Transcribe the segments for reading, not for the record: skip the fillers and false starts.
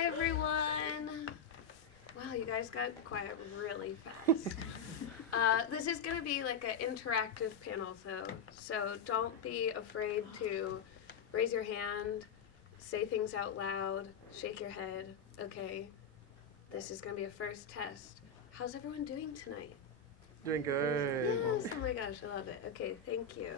Hi, everyone. Wow, you guys got quiet really fast. This is going to be like an interactive panel, so don't be afraid to raise your hand, say things out loud, shake your head. Okay, this is going to be a first test. How's everyone doing tonight? Doing good. Yes, oh my gosh, I love it. Okay, thank you.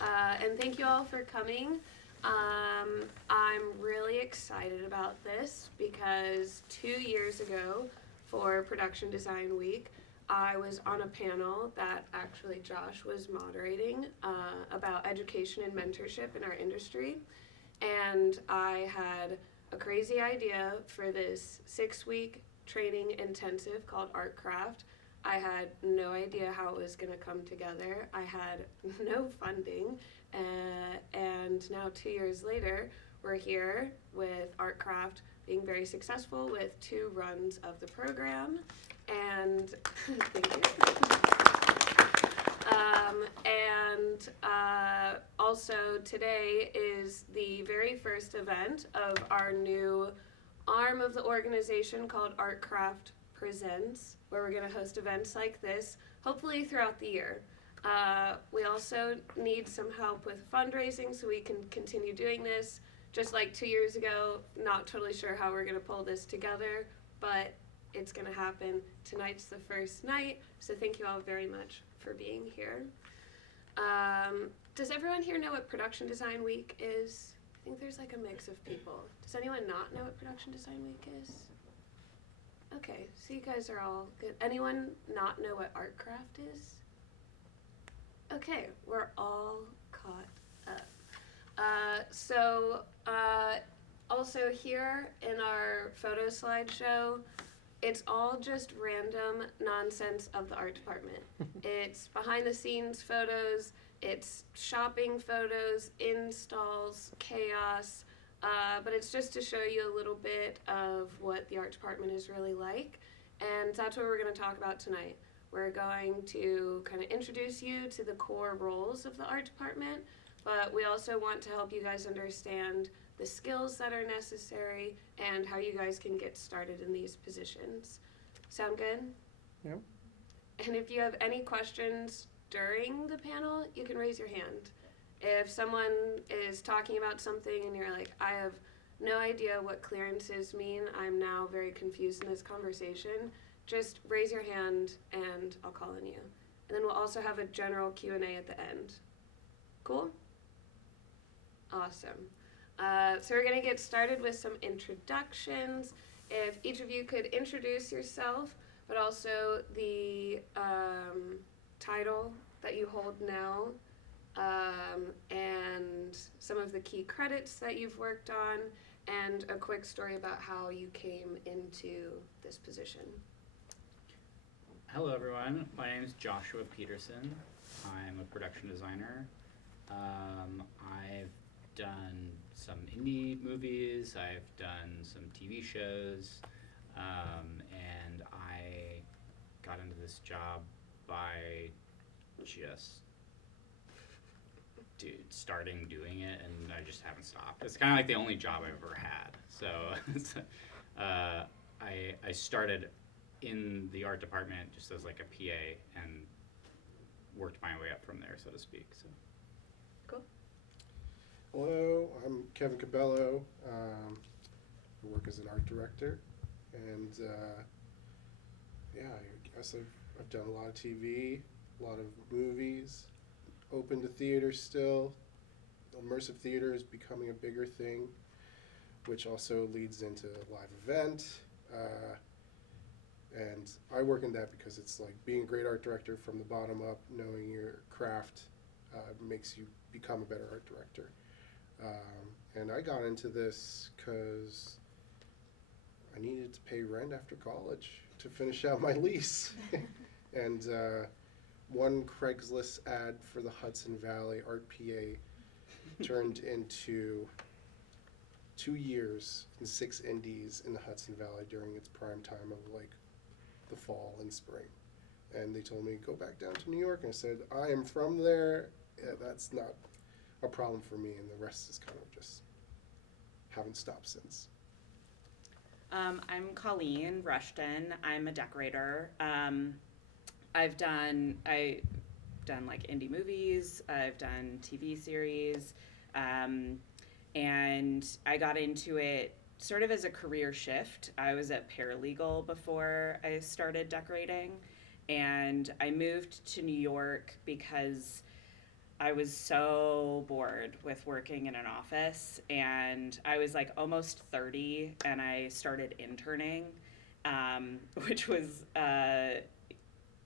And thank you all for coming. I'm really excited about this because 2 years ago for Production Design Week, I was on a panel that actually Josh was moderating about education and mentorship in our industry. And I had a crazy idea for this 6-week training intensive called Art Craft. I had no idea how it was going to come together. I had no funding, and now 2 years later, we're here with Art Craft being very successful with 2 runs of the program, and thank you. Also today is the very first event of our new arm of the organization called Art Craft Presents, where we're going to host events like this, hopefully throughout the year. We also need some help with fundraising so we can continue doing this. Just like 2 years ago, not totally sure how we're going to pull this together, but it's going to happen. Tonight's the first night, so thank you all very much for being here. Does everyone here know what Production Design Week is? I think there's like a mix of people. Does anyone not know what Production Design Week is? Okay, so you guys are all good. Anyone not know what Art Craft is? Okay, we're all caught up. Also here in our photo slideshow, it's all just random nonsense of the art department. It's behind the scenes photos, it's shopping photos, installs, chaos, but it's just to show you a little bit of what the art department is really like, and that's what we're going to talk about tonight. We're going to kind of introduce you to the core roles of the art department, but we also want to help you guys understand the skills that are necessary and how you guys can get started in these positions. Sound good? Yep. And if you have any questions during the panel, you can raise your hand. If someone is talking about something and you're like, I have no idea what clearances mean, I'm now very confused in this conversation, just raise your hand and I'll call on you. And then we'll also have a general Q&A at the end. Cool? Awesome. So we're going to get started with some introductions. If each of you could introduce yourself, but also the title that you hold now, and some of the key credits that you've worked on, and a quick story about how you came into this position. Hello everyone, my name is Joshua Petersen. I'm a production designer. I've done some indie movies, I've done some TV shows, and I got into this job by just starting doing it, and I just haven't stopped. It's kind of like the only job I've ever had. So I started in the art department just as like a PA and worked my way up from there, so to speak. So. Cool. Hello, I'm Kevin Cabello. I work as an art director, and I guess I've done a lot of TV, a lot of movies, open to theater still. Immersive theater is becoming a bigger thing, which also leads into live event. And I work in that because it's like being a great art director from the bottom up, knowing your craft makes you become a better art director. And I got into this because I needed to pay rent after college to finish out my lease. And one Craigslist ad for the Hudson Valley Art PA turned into 2 years and 6 indies in the Hudson Valley during its prime time of like the fall and spring. And they told me, go back down to New York. And I said, I am from there. Yeah, that's not a problem for me. And the rest is kind of just haven't stopped since. I'm Colleen Rushton. I'm a decorator. I've done like indie movies. I've done TV series, and I got into it sort of as a career shift. I was a paralegal before I started decorating, and I moved to New York because I was so bored with working in an office, and I was like almost 30 and I started interning, which was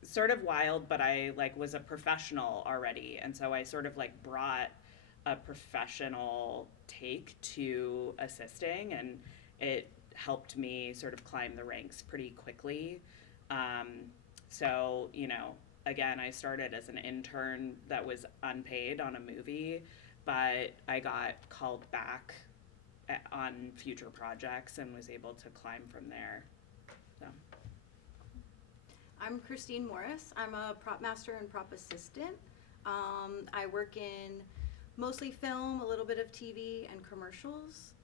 sort of wild, but I like was a professional already, and so I sort of like brought a professional take to assisting, and it helped me sort of climb the ranks pretty quickly. So, you know, again, I started as an intern that was unpaid on a movie, but I got called back on future projects and was able to climb from there. So. I'm Christine Morris. I'm a prop master and prop assistant. I work in mostly film, a little bit of TV and commercials.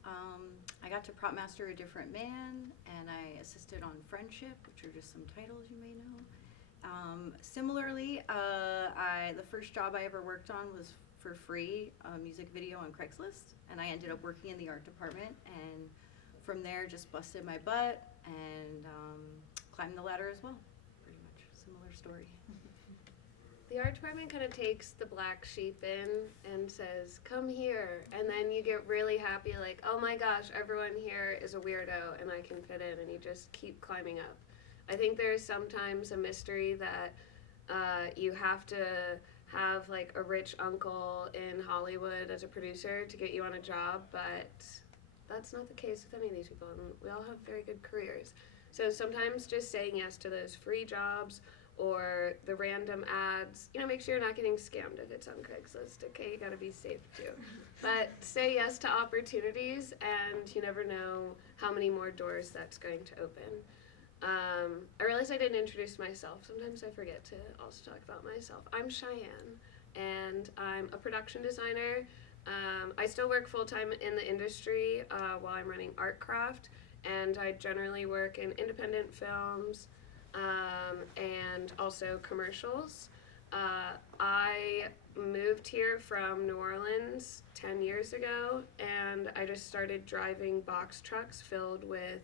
I got to prop master A Different Man, and I assisted on Friendship, which are just some titles you may know. Similarly, the first job I ever worked on was for free, a music video on Craigslist, and I ended up working in the art department, and from there just busted my butt and climbed the ladder as well. Pretty much similar story. The art department kind of takes the black sheep in and says, come here, and then you get really happy, like, oh my gosh, everyone here is a weirdo and I can fit in, and you just keep climbing up. I think there's sometimes a mystery that you have to have like a rich uncle in Hollywood as a producer to get you on a job, but that's not the case with any of these people, and we all have very good careers. So sometimes just saying yes to those free jobs or the random ads, you know, make sure you're not getting scammed if it's on Craigslist, okay? You gotta be safe too. But say yes to opportunities, and you never know how many more doors that's going to open. I realized I didn't introduce myself. Sometimes I forget to also talk about myself. I'm Cheyenne, and I'm a production designer. I still work full-time in the industry while I'm running Art Craft, and I generally work in independent films and also commercials. I moved here from New Orleans 10 years ago, and I just started driving box trucks filled with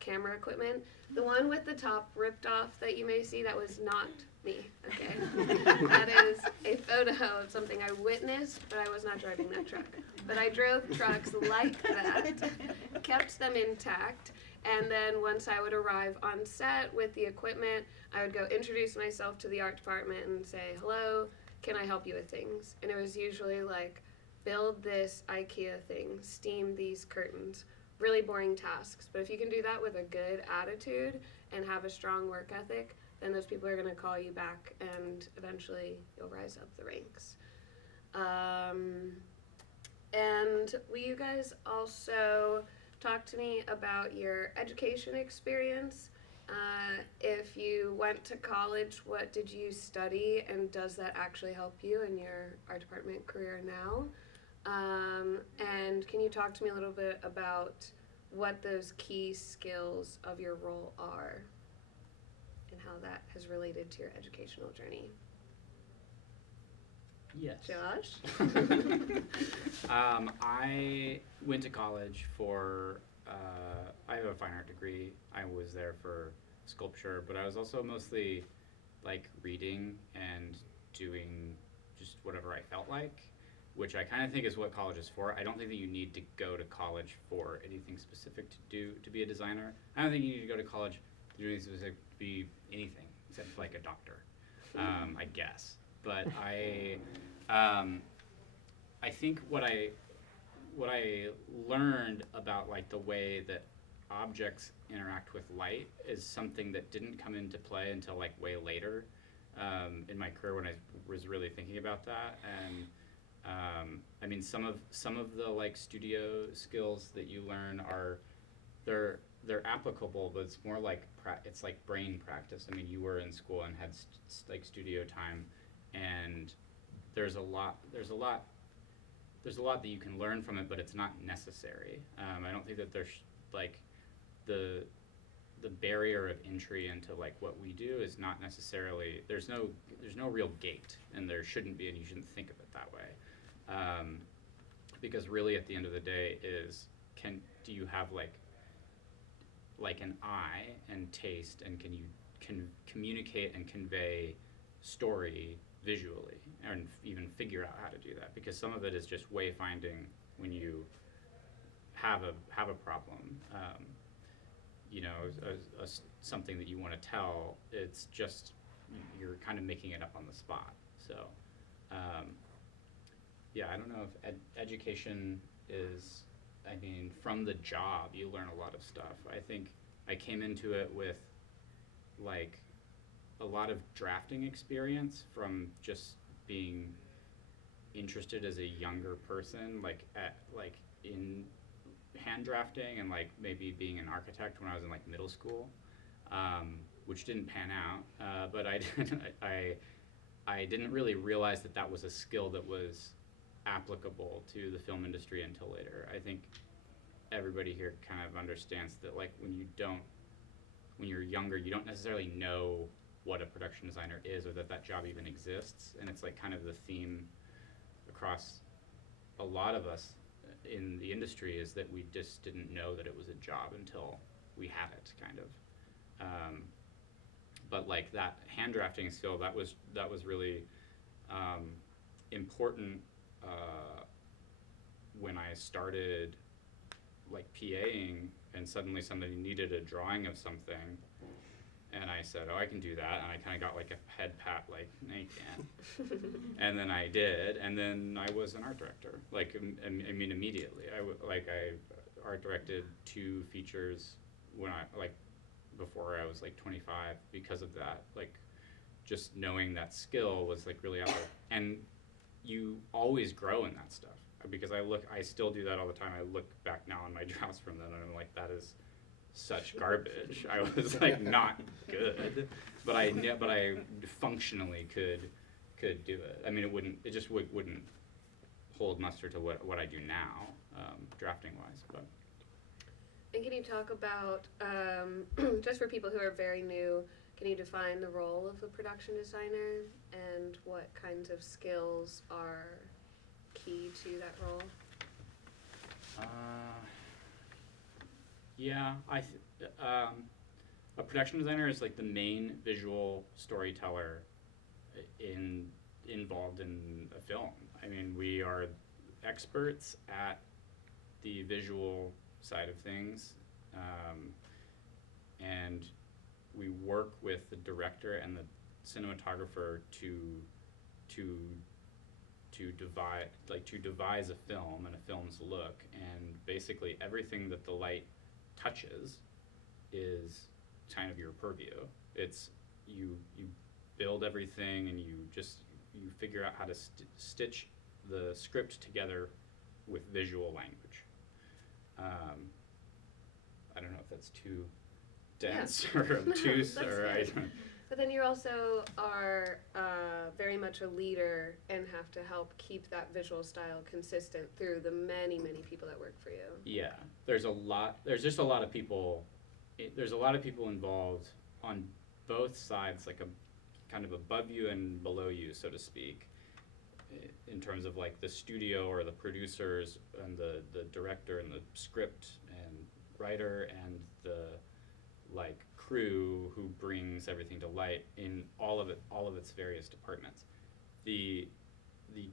camera equipment. The one with the top ripped off that you may see, that was not me, okay? That is a photo of something I witnessed, but I was not driving that truck. But I drove trucks like that, kept them intact, and then once I would arrive on set with the equipment, I would go introduce myself to the art department and say, hello, can I help you with things? And it was usually like, build this IKEA thing, steam these curtains. Really boring tasks, but if you can do that with a good attitude and have a strong work ethic, then those people are going to call you back, and eventually you'll rise up the ranks. And will you guys also talk to me about your education experience? If you went to college, what did you study, and does that actually help you in your art department career now? And can you talk to me a little bit about what those key skills of your role are and how that has related to your educational journey? Yes. Josh? I went to college for, I have a fine art degree. I was there for sculpture, but I was also mostly like reading and doing just whatever I felt like, which I kind of think is what college is for. I don't think that you need to go to college for anything specific to be a designer. I don't think you need to go to college to do anything specific to be anything except like a doctor, I guess. But I think what I learned about like the way that objects interact with light is something that didn't come into play until like way later in my career when I was really thinking about that. And I mean, some of the like studio skills that you learn are they're applicable, but it's more like it's like brain practice. I mean, you were in school and had like studio time, and there's a lot that you can learn from it, but it's not necessary. I don't think that there's like the barrier of entry into like what we do is not necessarily, there's no real gate, and there shouldn't be, and you shouldn't think of it that way, because really at the end of the day is, do you have like an eye and taste, and can you communicate and convey story visually, and even figure out how to do that, because some of it is just wayfinding when you have a problem, you know, something that you want to tell. It's just you're kind of making it up on the spot. So yeah, I don't know if education is, I mean, from the job you learn a lot of stuff. I think I came into it with like a lot of drafting experience from just being interested as a younger person, like in hand drafting, and like maybe being an architect when I was in like middle school, which didn't pan out. But I didn't really realize that that was a skill that was applicable to the film industry until later. I think everybody here kind of understands that like when you're younger, you don't necessarily know what a production designer is, or that job even exists, and it's like kind of the theme across a lot of us in the industry is that we just didn't know that it was a job until we had it, kind of. But like that hand drafting skill, that was really important when I started like PAing, and suddenly somebody needed a drawing of something, and I said, oh, I can do that, and I kind of got like a head pat, like, no, you can't. And then I did, and then I was an art director. Like, I mean, immediately. I art directed 2 features when before I was like 25 because of that. Like, just knowing that skill was like really out there. And you always grow in that stuff, because I still do that all the time. I look back now on my drafts from then, and I'm like, that is such garbage. I was like not good, but I functionally could do it. I mean, it just wouldn't hold muster to what I do now, drafting wise. But And can you talk about, just for people who are very new, can you define the role of a production designer and what kinds of skills are key to that role? Yeah, a production designer is like the main visual storyteller involved in a film. I mean, we are experts at the visual side of things, and we work with the director and the cinematographer to devise a film and a film's look, and basically everything that the light touches is kind of your purview. It's you build everything, and you figure out how to stitch the script together with visual language. I don't know if that's too dense or obtuse, or I don't. But then you also are very much a leader and have to help keep that visual style consistent through the many, many people that work for you. Yeah, there's just a lot of people. There's a lot of people involved on both sides, like a kind of above you and below you, so to speak, in terms of like the studio or the producers and the director and the script and writer and the like crew who brings everything to light in all of its various departments. The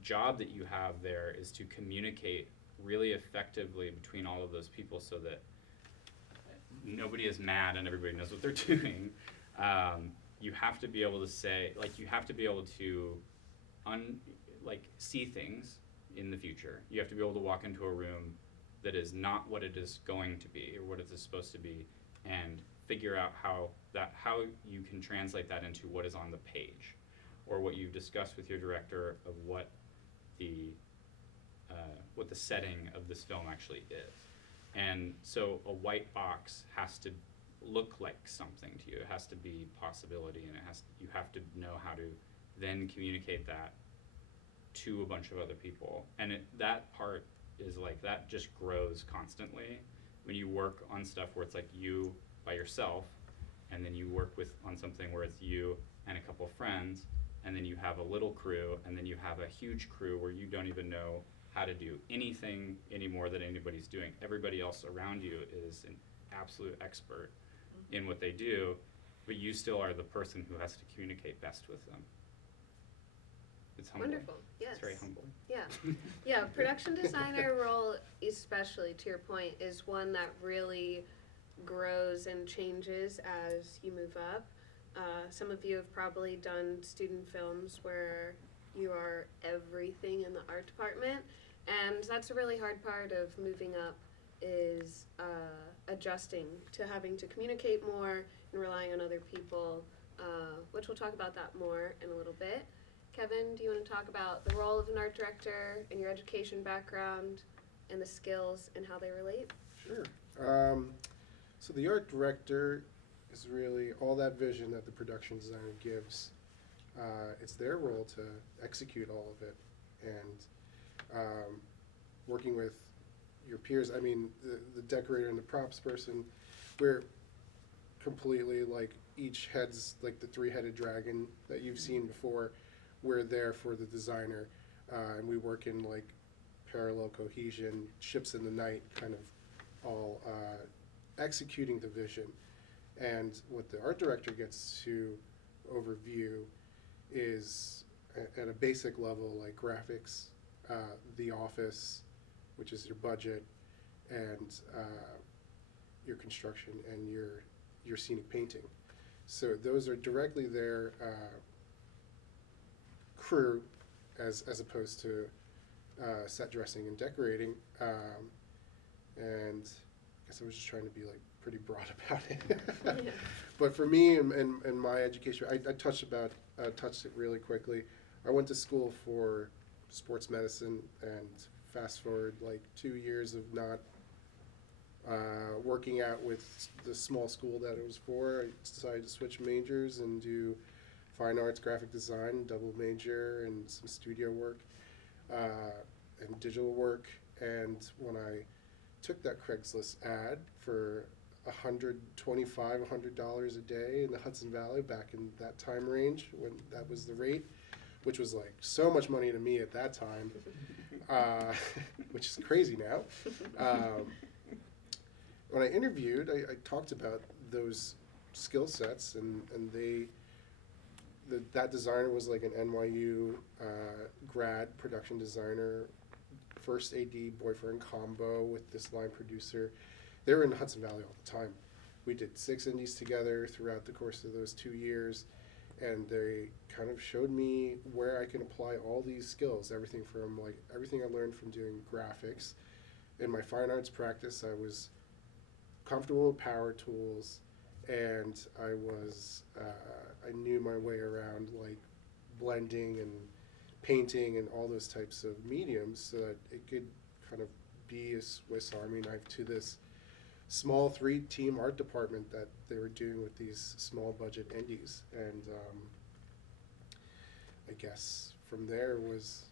job that you have there is to communicate really effectively between all of those people, so that nobody is mad and everybody knows what they're doing. You have to be able to say, like, you have to be able to see things in the future. You have to be able to walk into a room that is not what it is going to be or what it is supposed to be, and figure out how you can translate that into what is on the page, or what you've discussed with your director of what the setting of this film actually is. And so a white box has to look like something to you. It has to be possibility, and you have to know how to then communicate that to a bunch of other people. And that part is like, that just grows constantly, when you work on stuff where it's like you by yourself, and then you work on something where it's you and a couple of friends, and then you have a little crew, and then you have a huge crew where you don't even know how to do anything anymore that anybody's doing. Everybody else around you is an absolute expert in what they do, but you still are the person who has to communicate best with them. It's humbling. Wonderful. Yes. It's very humbling. Yeah. Yeah, production designer role, especially to your point, is one that really grows and changes as you move up. Some of you have probably done student films where you are everything in the art department, and that's a really hard part of moving up, is adjusting to having to communicate more and relying on other people, which we'll talk about that more in a little bit. Kevin, do you want to talk about the role of an art director and your education background and the skills and how they relate? Sure. So the art director is really all that vision that the production designer gives. It's their role to execute all of it, and working with your peers. I mean, the decorator and the props person, we're completely like each head's like the three-headed dragon that you've seen before. We're there for the designer, and we work in like parallel cohesion, ships in the night, kind of all executing the vision. And what the art director gets to overview is at a basic level, like graphics, the office, which is your budget, and your construction and your scenic painting. So those are directly their crew, as opposed to set dressing and decorating. And I guess I was just trying to be like pretty broad about it. Yeah. But for me and my education, I touched it really quickly. I went to school for sports medicine, and fast forward like 2 years of not working out with the small school that it was for. I decided to switch majors and do fine arts, graphic design, double major, and some studio work and digital work. And when I took that Craigslist ad for $125, $100 a day in the Hudson Valley back in that time range when that was the rate, which was like so much money to me at that time, which is crazy now. When I interviewed, I talked about those skill sets, and that designer was like an NYU grad production designer, first AD boyfriend combo with this line producer. They were in the Hudson Valley all the time. We did 6 indies together throughout the course of those 2 years, and they kind of showed me where I can apply all these skills, everything I learned from doing graphics. In my fine arts practice, I was comfortable with power tools, and I knew my way around like blending and painting and all those types of mediums, so that it could kind of be a Swiss Army knife to this small 3-team art department that they were doing with these small budget indies. And I guess from there was,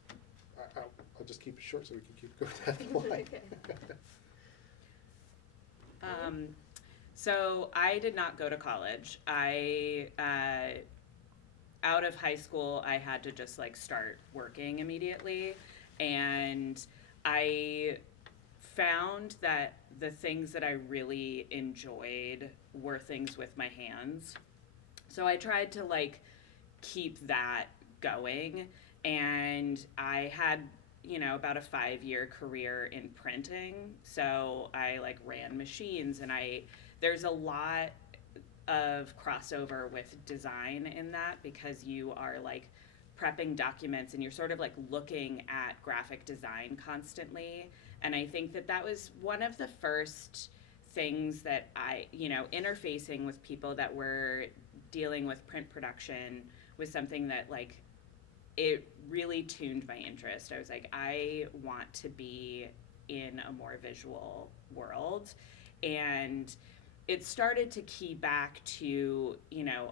I'll just keep it short so we can keep going down the line. Okay. So I did not go to college. Out of high school, I had to just like start working immediately, and I found that the things that I really enjoyed were things with my hands. So I tried to like keep that going, and I had, about a 5-year career in printing. So I like ran machines, and there's a lot of crossover with design in that, because you are like prepping documents and you're sort of like looking at graphic design constantly. And I think that was one of the first things that interfacing with people that were dealing with print production was something that like it really tuned my interest. I was like, I want to be in a more visual world. And it started to key back to,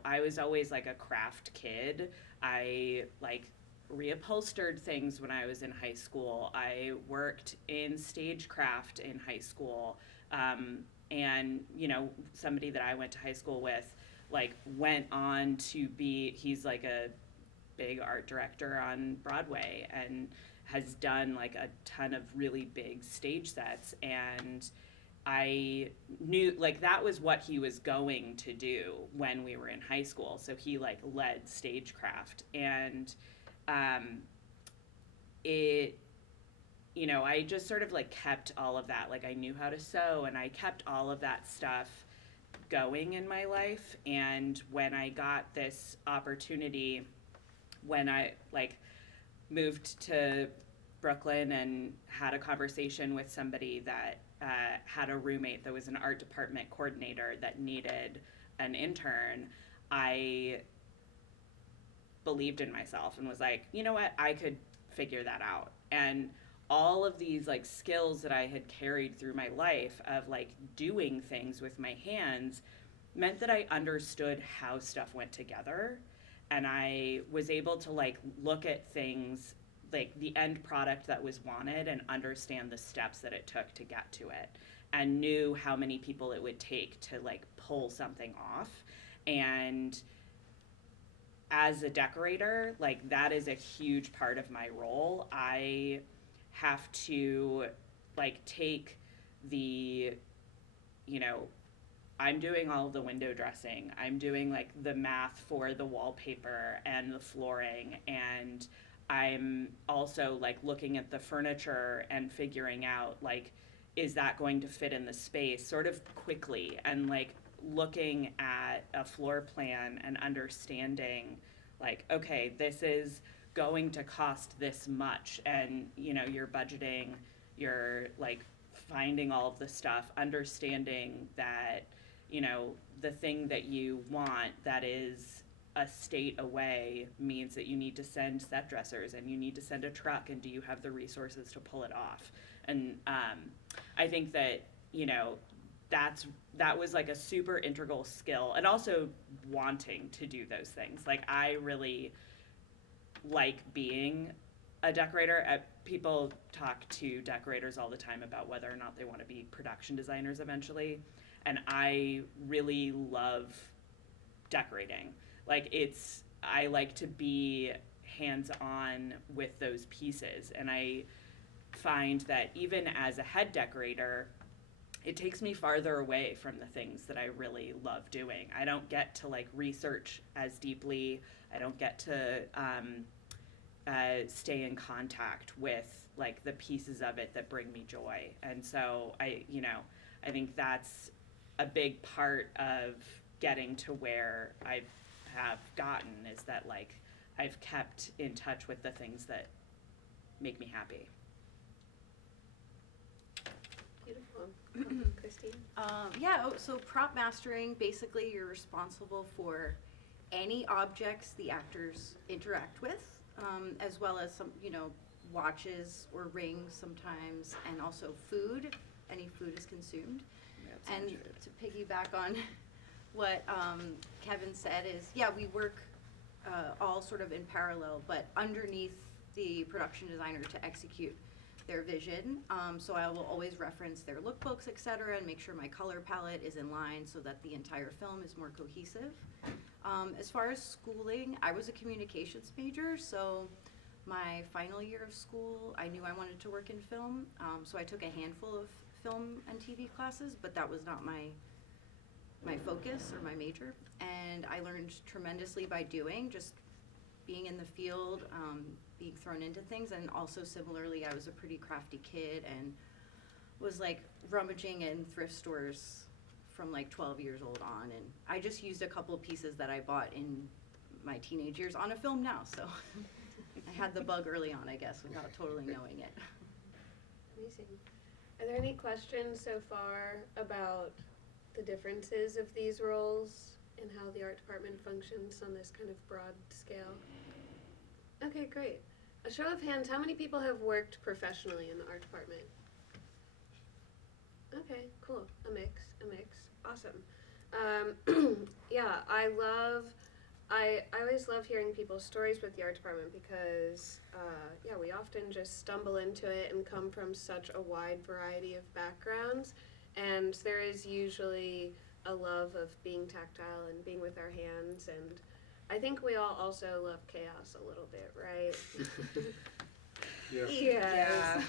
I was always like a craft kid. I like reupholstered things when I was in high school. I worked in stagecraft in high school. And, you know, somebody that I went to high school with, like, went on to be, he's like a big art director on Broadway and has done like a ton of really big stage sets. And I knew, like, that was what he was going to do when we were in high school. So he like led stagecraft, and it, you know, I just sort of like kept all of that. Like, I knew how to sew, and I kept all of that stuff going in my life. And when I got this opportunity, when I like moved to Brooklyn and had a conversation with somebody that had a roommate that was an art department coordinator that needed an intern, I believed in myself and was like, you know what, I could figure that out. And all of these like skills that I had carried through my life of like doing things with my hands meant that I understood how stuff went together. And I was able to like look at things, like the end product that was wanted, and understand the steps that it took to get to it, and knew how many people it would take to like pull something off. And as a decorator, like that is a huge part of my role. I have to like take the, you know, I'm doing all of the window dressing, I'm doing like the math for the wallpaper and the flooring, and I'm also like looking at the furniture and figuring out like, is that going to fit in the space sort of quickly, and like looking at a floor plan and understanding like, okay, this is going to cost this much, and you know, you're budgeting, you're like finding all of the stuff, understanding that, you know, the thing that you want that is a state away means that you need to send set dressers and you need to send a truck, and do you have the resources to pull it off? And I think that, you know, that was like a super integral skill, and also wanting to do those things. Like, I really like being a decorator. People talk to decorators all the time about whether or not they want to be production designers eventually, and I really love decorating. Like, I like to be hands-on with those pieces, and I find that even as a head decorator, it takes me farther away from the things that I really love doing. I don't get to like research as deeply. I don't get to stay in contact with like the pieces of it that bring me joy. And so I think that's a big part of getting to where I have gotten, is that like I've kept in touch with the things that make me happy. Beautiful. Christine? So prop mastering, basically you're responsible for any objects the actors interact with, as well as some, you know, watches or rings sometimes, and also food, any food is consumed. And to piggyback on what Kevin said is, we work all sort of in parallel, but underneath the production designer to execute their vision. So I will always reference their lookbooks, etc., and make sure my color palette is in line so that the entire film is more cohesive. As far as schooling, I was a communications major, so my final year of school, I knew I wanted to work in film. So I took a handful of film and TV classes, but that was not my focus or my major. And I learned tremendously by doing, just being in the field, being thrown into things. And also similarly, I was a pretty crafty kid and was like rummaging in thrift stores from like 12 years old on. And I just used a couple of pieces that I bought in my teenage years on a film now. So I had the bug early on, I guess, without totally knowing it. Amazing. Are there any questions so far about the differences of these roles and how the art department functions on this kind of broad scale? Okay, great. A show of hands, how many people have worked professionally in the art department? Okay, cool. A mix. Awesome. I always love hearing people's stories with the art department because, we often just stumble into it and come from such a wide variety of backgrounds. And there is usually a love of being tactile and being with our hands, and I think we all also love chaos a little bit, right? Yeah. Yes.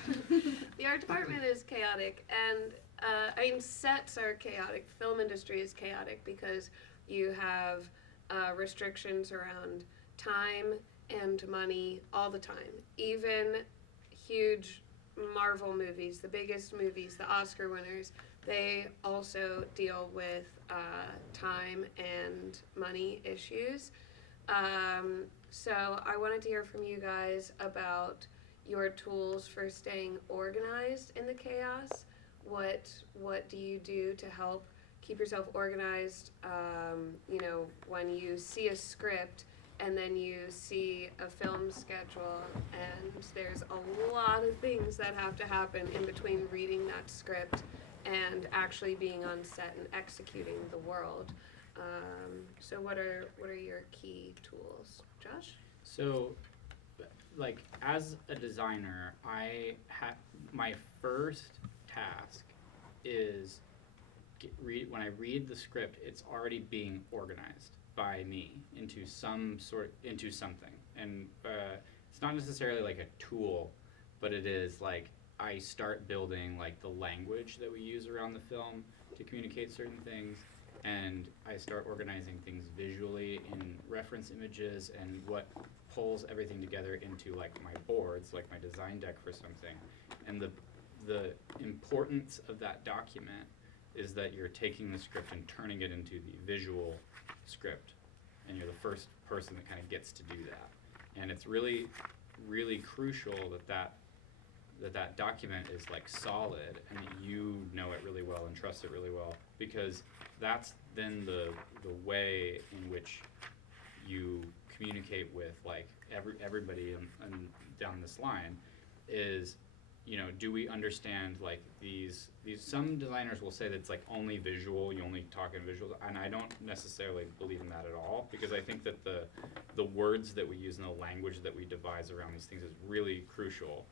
The art department is chaotic, and I mean, sets are chaotic. Film industry is chaotic because you have restrictions around time and money all the time. Even huge Marvel movies, the biggest movies, the Oscar winners, they also deal with time and money issues. So I wanted to hear from you guys about your tools for staying organized in the chaos. What do you do to help keep yourself organized? When you see a script and then you see a film schedule and there's a lot of things that have to happen in between reading that script and actually being on set and executing the world. So what are your key tools, Josh? So, like, as a designer, my first task is when I read the script, it's already being organized by me into something, and it's not necessarily like a tool, but it is like I start building like the language that we use around the film to communicate certain things, and I start organizing things visually in reference images and what pulls everything together into like my boards, like my design deck for something. And the importance of that document is that you're taking the script and turning it into the visual script, and you're the first person that kind of gets to do that. And it's really, really crucial that document is like solid and that you know it really well and trust it really well, because that's then the way in which you communicate with like everybody and down this line is, do we understand like these some designers will say that it's like only visual, you only talk in visual, and I don't necessarily believe in that at all, because I think that the words that we use and the language that we devise around these things is really crucial,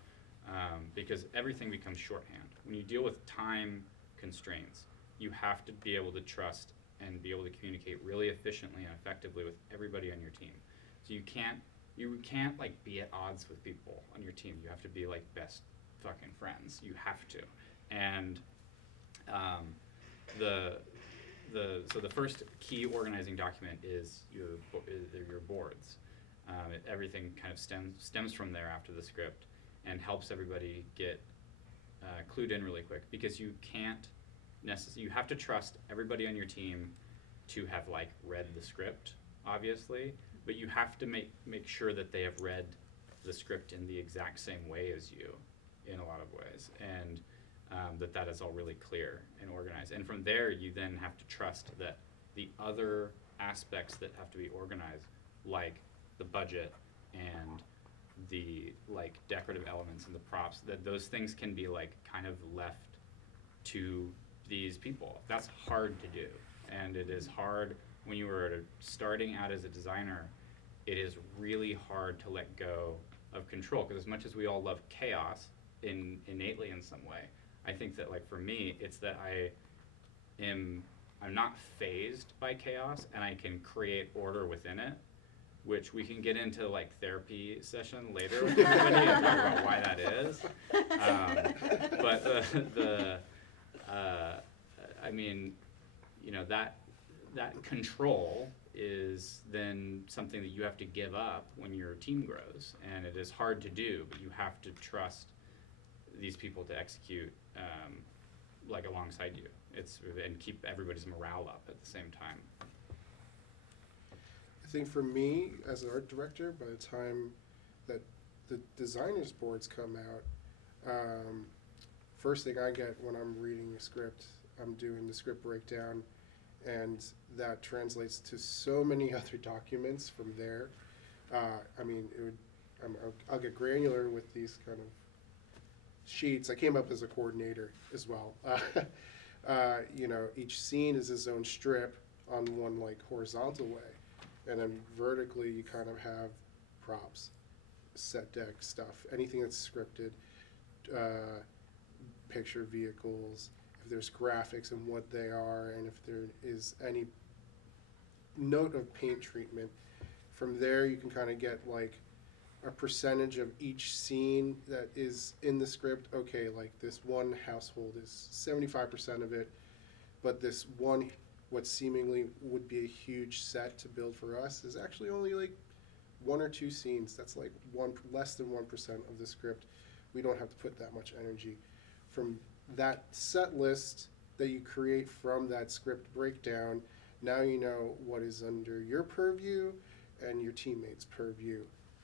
because everything becomes shorthand. When you deal with time constraints, you have to be able to trust and be able to communicate really efficiently and effectively with everybody on your team. So you can't like be at odds with people on your team. You have to be like best fucking friends. You have to. And so the first key organizing document is your boards. Everything kind of stems from there after the script and helps everybody get clued in really quick, because you have to trust everybody on your team to have like read the script, obviously, but you have to make sure that they have read the script in the exact same way as you in a lot of ways, and that is all really clear and organized. And from there, you then have to trust that the other aspects that have to be organized, like the budget and the like decorative elements and the props, that those things can be like kind of left to these people. That's hard to do, and it is hard when you are starting out as a designer. It is really hard to let go of control, because as much as we all love chaos innately in some way, I think that like for me, it's that I'm not fazed by chaos, and I can create order within it, which we can get into like therapy session later with everybody and talk about why that is. But I mean, that control is then something that you have to give up when your team grows, and it is hard to do, but you have to trust these people to execute like alongside you. And keep everybody's morale up at the same time. I think for me, as an art director, by the time that the designers boards come out, first thing I get when I'm reading a script, I'm doing the script breakdown, and that translates to so many other documents from there. I'll get granular with these kind of sheets. I came up as a coordinator as well. Each scene is its own strip on one like horizontal way, and then vertically you kind of have props, set deck stuff, anything that's scripted, picture vehicles. If there's graphics and what they are, and if there is any note of paint treatment. From there, you can kind of get like a percentage of each scene that is in the script. Okay, like this one household is 75% of it, but this one, what seemingly would be a huge set to build for us, is actually only like 1 or 2 scenes. That's like less than 1% of the script. We don't have to put that much energy. From that set list that you create from that script breakdown, now you know what is under your purview and your teammates' purview,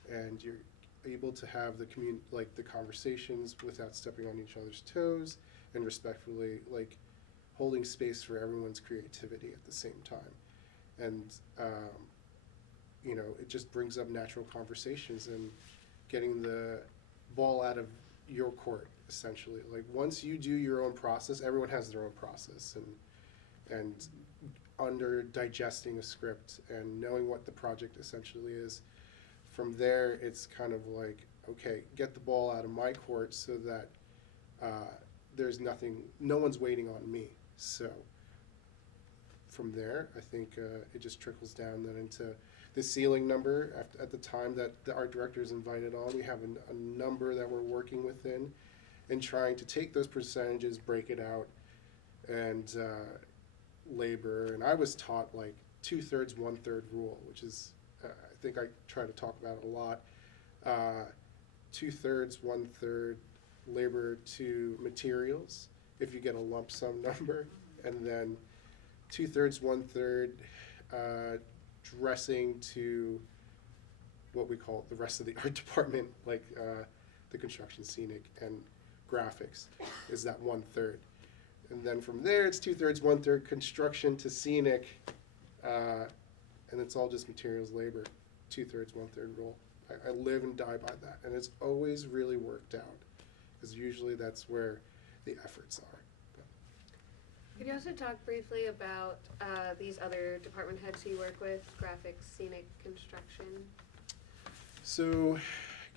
and you're able to have the the conversations without stepping on each other's toes, and respectfully like holding space for everyone's creativity at the same time. And you know, it just brings up natural conversations and getting the ball out of your court, essentially. Like once you do your own process, everyone has their own process, and under digesting a script and knowing what the project essentially is, from there it's kind of like, okay, get the ball out of my court so that there's no one's waiting on me. So from there, I think it just trickles down then into the ceiling number. At the time that the art director is invited on, we have a number that we're working within and trying to take those percentages, break it out, and labor. And I was taught like 2/3, 1/3 rule, which is, I think I try to talk about it a lot. 2/3, 1/3 labor to materials, if you get a lump sum number, and then 2/3, 1/3 dressing to what we call the rest of the art department, like the construction, scenic, and graphics is that 1/3. And then from there, it's 2/3, 1/3 construction to scenic, and it's all just materials, labor, 2/3, 1/3 rule. I live and die by that, and it's always really worked out, because usually that's where the efforts are. Could you also talk briefly about these other department heads who you work with, graphics, scenic, construction? So, I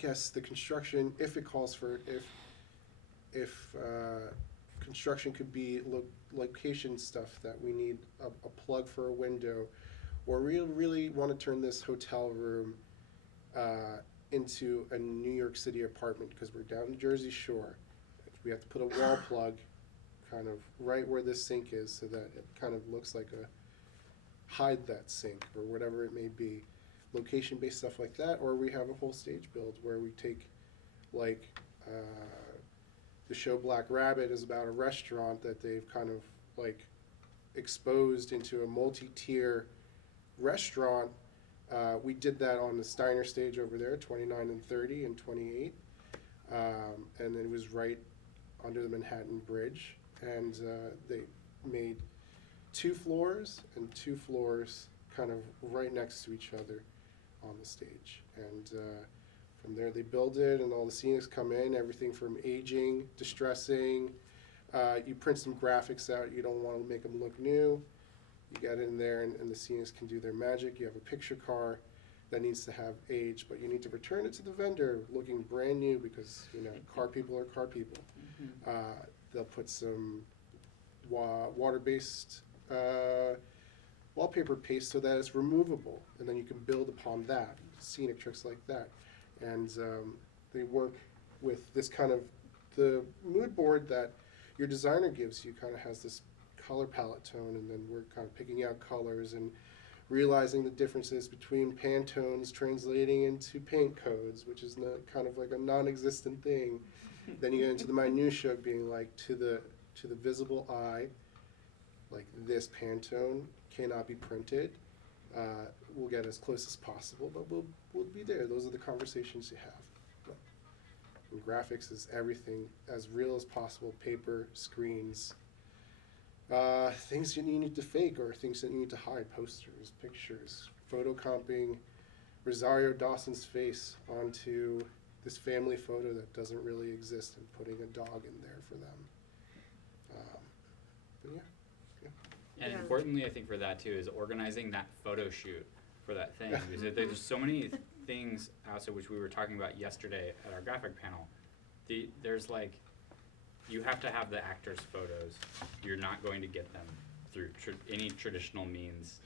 guess the construction, if it calls for it, if construction could be location stuff that we need a plug for a window, or we really want to turn this hotel room into a New York City apartment because we're down the Jersey Shore. We have to put a wall plug kind of right where this sink is so that it kind of looks like hide that sink or whatever it may be. Location-based stuff like that, or we have a whole stage build where we take like the show Black Rabbit is about a restaurant that they've kind of like exposed into a multi-tier restaurant. We did that on the Steiner stage over there, 29 and 30 and 28, and it was right under the Manhattan Bridge, and they made 2 floors and 2 floors kind of right next to each other on the stage, and from there they build it, and all the scenics come in, everything from aging, distressing. You print some graphics out, you don't want to make them look new. You get in there and the scenics can do their magic. You have a picture car that needs to have age, but you need to return it to the vendor looking brand new because, you know, car people are car people. They'll put some water-based wallpaper paste so that it's removable, and then you can build upon that, scenic tricks like that. And they work with this kind of, the mood board that your designer gives you kind of has this color palette tone, and then we're kind of picking out colors and realizing the differences between Pantones translating into paint codes, which is kind of like a non-existent thing. Then you get into the minutia of being like, to the visible eye, like this Pantone cannot be printed. We'll get as close as possible, but we'll be there. Those are the conversations you have. And graphics is everything as real as possible, paper, screens, things that you need to fake or things that you need to hide, posters, pictures, photocomping Rosario Dawson's face onto this family photo that doesn't really exist and putting a dog in there for them. But yeah. And Yeah. importantly, I think for that too, is organizing that photo shoot for that thing. Because there's so many things also, which we were talking about yesterday at our graphic panel. There's like you have to have the actors' photos. You're not going to get them through any traditional means.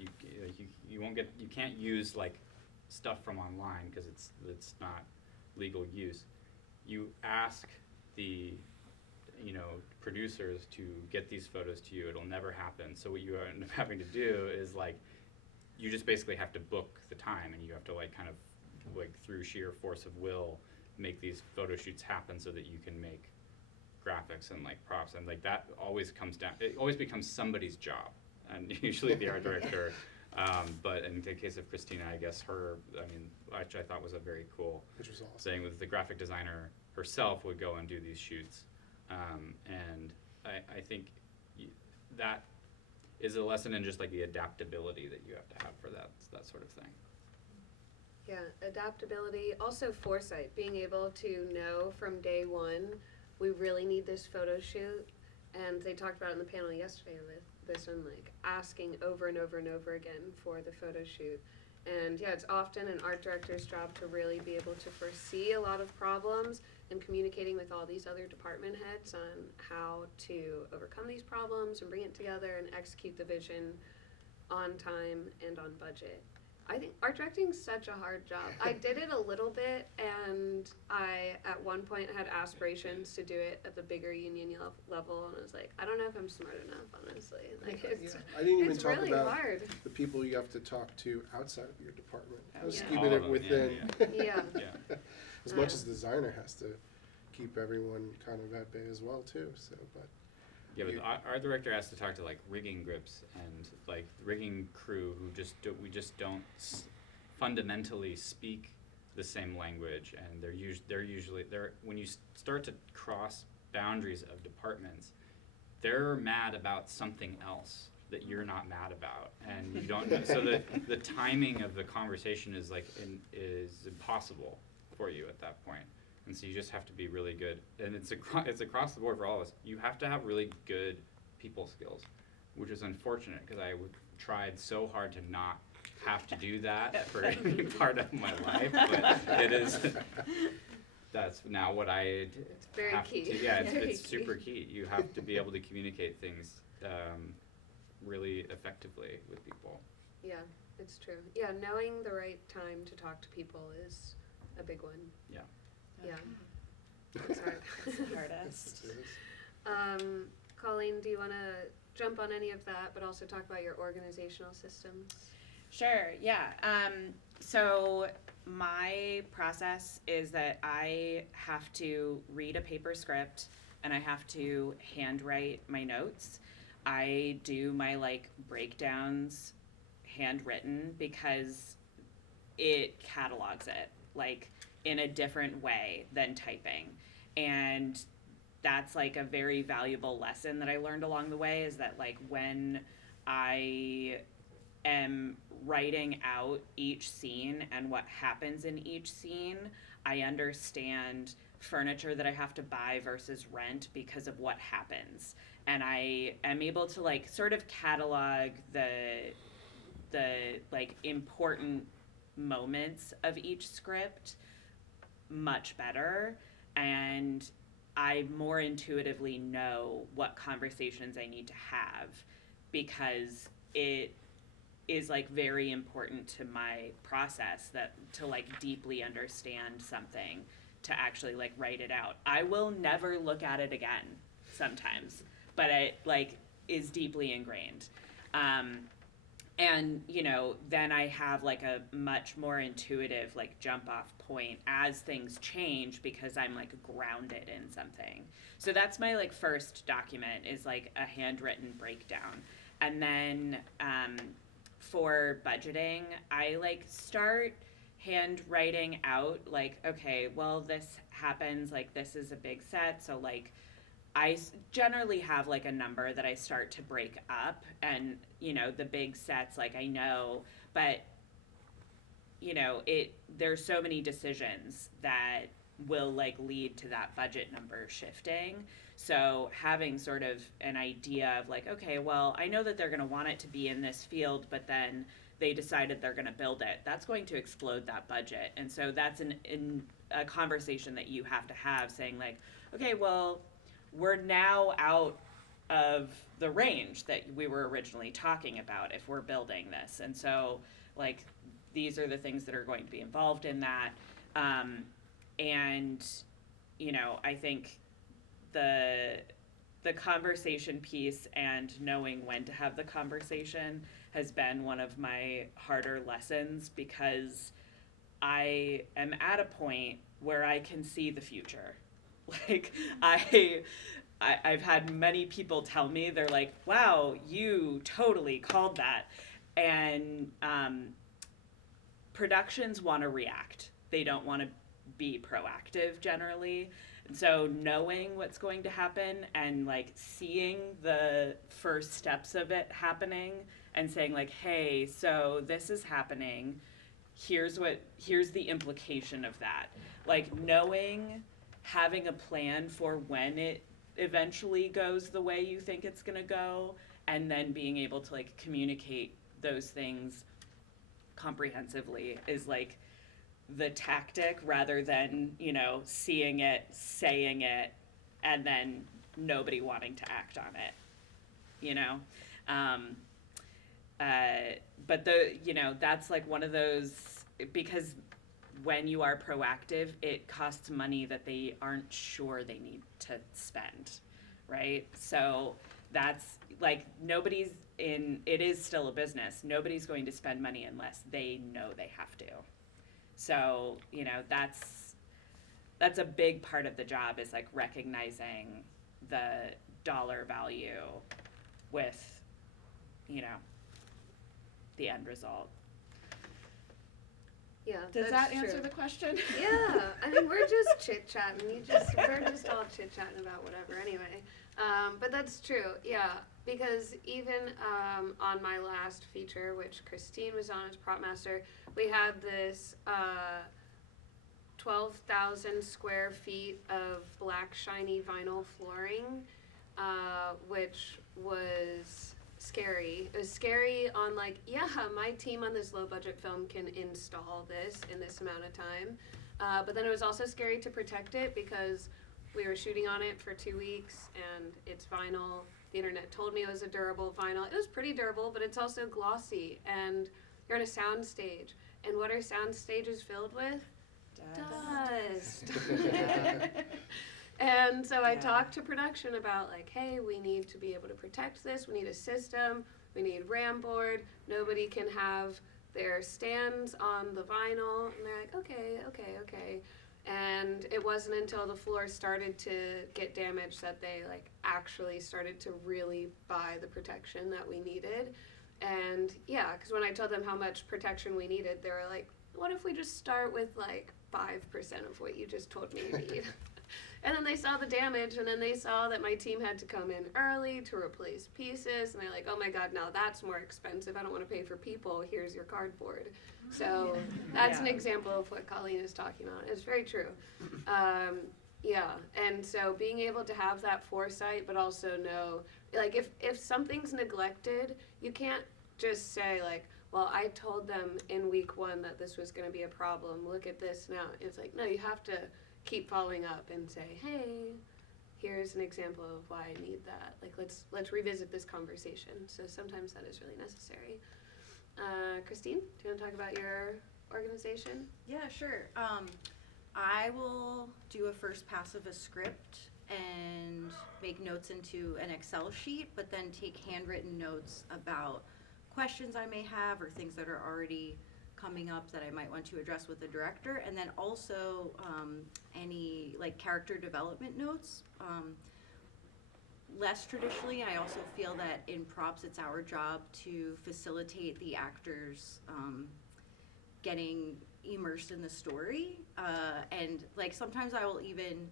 You won't get, you can't use like stuff from online because it's not legal use. You ask the producers to get these photos to you. It'll never happen. So what you end up having to do is like, you just basically have to book the time, and you have to like kind of like through sheer force of will make these photo shoots happen so that you can make graphics and like props, and like that always comes down, it always becomes somebody's job, and usually the art director. But in the case of Christina, I guess which I thought was a very cool Which was awesome. thing, was the graphic designer herself would go and do these shoots. And I think that is a lesson in just like the adaptability that you have to have for that sort of thing. Yeah, adaptability, also foresight, being able to know from day one, we really need this photo shoot. And they talked about it in the panel yesterday with this one, like asking over and over and over again for the photo shoot. And yeah, it's often an art director's job to really be able to foresee a lot of problems and communicating with all these other department heads on how to overcome these problems and bring it together and execute the vision on time and on budget. I think art directing is such a hard job. I did it a little bit, and I at one point had aspirations to do it at the bigger union level, and I was like, I don't know if I'm smart enough, honestly. Like it's I didn't even it's talk really about hard. the people you have to talk to outside of your department. Just Yeah. keeping All it of them, within. Yeah. Yeah. As much as the designer has to keep everyone kind of at bay as well too. So, but Yeah, but the art director has to talk to like rigging grips and like rigging crew who we just don't fundamentally speak the same language, and they're usually when you start to cross boundaries of departments, they're mad about something else that you're not mad about, and you don't know. So the timing of the conversation is is impossible for you at that point. And so you just have to be really good, and it's across the board for all of us. You have to have really good people skills, which is unfortunate because I tried so hard to not have to do that for any part of my life, but that's now what I It's very have key. to. Yeah, Very it's super key. You have to be able to communicate things really effectively with people. Yeah, it's true. Yeah, knowing the right time to talk to people is a big one. Yeah. Yeah. It's hard. It's the hardest. Colleen, do you want to jump on any of that, but also talk about your organizational systems? Sure, yeah. So my process is that I have to read a paper script and I have to handwrite my notes. I do my breakdowns handwritten because it catalogs it in a different way than typing. And that's a very valuable lesson that I learned along the way, is that when I am writing out each scene and what happens in each scene, I understand furniture that I have to buy versus rent because of what happens. And I am able to sort of catalog the important moments of each script much better, and I more intuitively know what conversations I need to have, because it is very important to my process to deeply understand something, to actually write it out. I will never look at it again sometimes, but it is deeply ingrained. And then I have a much more intuitive jump off point as things change, because I'm grounded in something. So that's my first document, is a handwritten breakdown. And then for budgeting, I start handwriting out okay, well, this happens, this is a big set, so I generally have a number that I start to break up, and the big sets I know, but there's so many decisions that will lead to that budget number shifting. So having sort of an idea of okay, well, I know that they're going to want it to be in this field, but then they decided they're going to build it, that's going to explode that budget. And so that's a conversation that you have to have, saying okay, well, we're now out of the range that we were originally talking about if we're building this. And so, like, these are the things that are going to be involved in that. And, you know, I think the conversation piece and knowing when to have the conversation has been one of my harder lessons, because I am at a point where I can see the future. Like, I've had many people tell me, they're like, wow, you totally called that. And productions want to react. They don't want to be proactive generally. And so knowing what's going to happen and like seeing the first steps of it happening and saying like, hey, so this is happening. Here's the implication of that. Like knowing, having a plan for when it eventually goes the way you think it's going to go, and then being able to like communicate those things comprehensively is like the tactic, rather than, you know, seeing it, saying it, and then nobody wanting to act on it, you know? But you know, that's like one of those, because when you are proactive, it costs money that they aren't sure they need to spend, right? So that's like, it is still a business. Nobody's going to spend money unless they know they have to. So, you know, that's a big part of the job, is like recognizing the dollar value with, you know, the end result. Yeah, Does that's that answer true. the question? Yeah, I mean, we're just chit-chatting. We're just all chit-chatting about whatever anyway. But that's true, yeah, because even on my last feature, which Christine was on as prop master, we had this 12,000 square feet of black shiny vinyl flooring, which was scary. It was scary on like, yeah, my team on this low budget film can install this in this amount of time. But then it was also scary to protect it, because we were shooting on it for 2 weeks and it's vinyl. The internet told me it was a durable vinyl. It was pretty durable, but it's also glossy, and you're on a sound stage. And what are sound stages filled with? Dust. And so I talked to production about like, hey, we need to be able to protect this. We need a system. We need RAM board. Nobody can have their stands on the vinyl. And they're like, okay. And it wasn't until the floor started to get damaged that they like actually started to really buy the protection that we needed. And yeah, because when I told them how much protection we needed, they were like, what if we just start with like 5% of what you just told me you need? And then they saw the damage, and then they saw that my team had to come in early to replace pieces, and they're like, oh my god, now that's more expensive. I don't want to pay for people. Here's your cardboard. So that's an example of what Colleen is talking about. It's very true. Yeah, and so being able to have that foresight, but also know, like, if something's neglected, you can't just say, like, well, I told them in week 1 that this was going to be a problem. Look at this now. It's like, no, you have to keep following up and say, hey, here's an example of why I need that. Like, let's revisit this conversation. So sometimes that is really necessary. Christine, do you want to talk about your organization? Yeah, sure. I will do a first pass of a script and make notes into an Excel sheet, but then take handwritten notes about questions I may have or things that are already coming up that I might want to address with the director, and then also any like character development notes. Less traditionally, I also feel that in props it's our job to facilitate the actors getting immersed in the story, and like sometimes I will even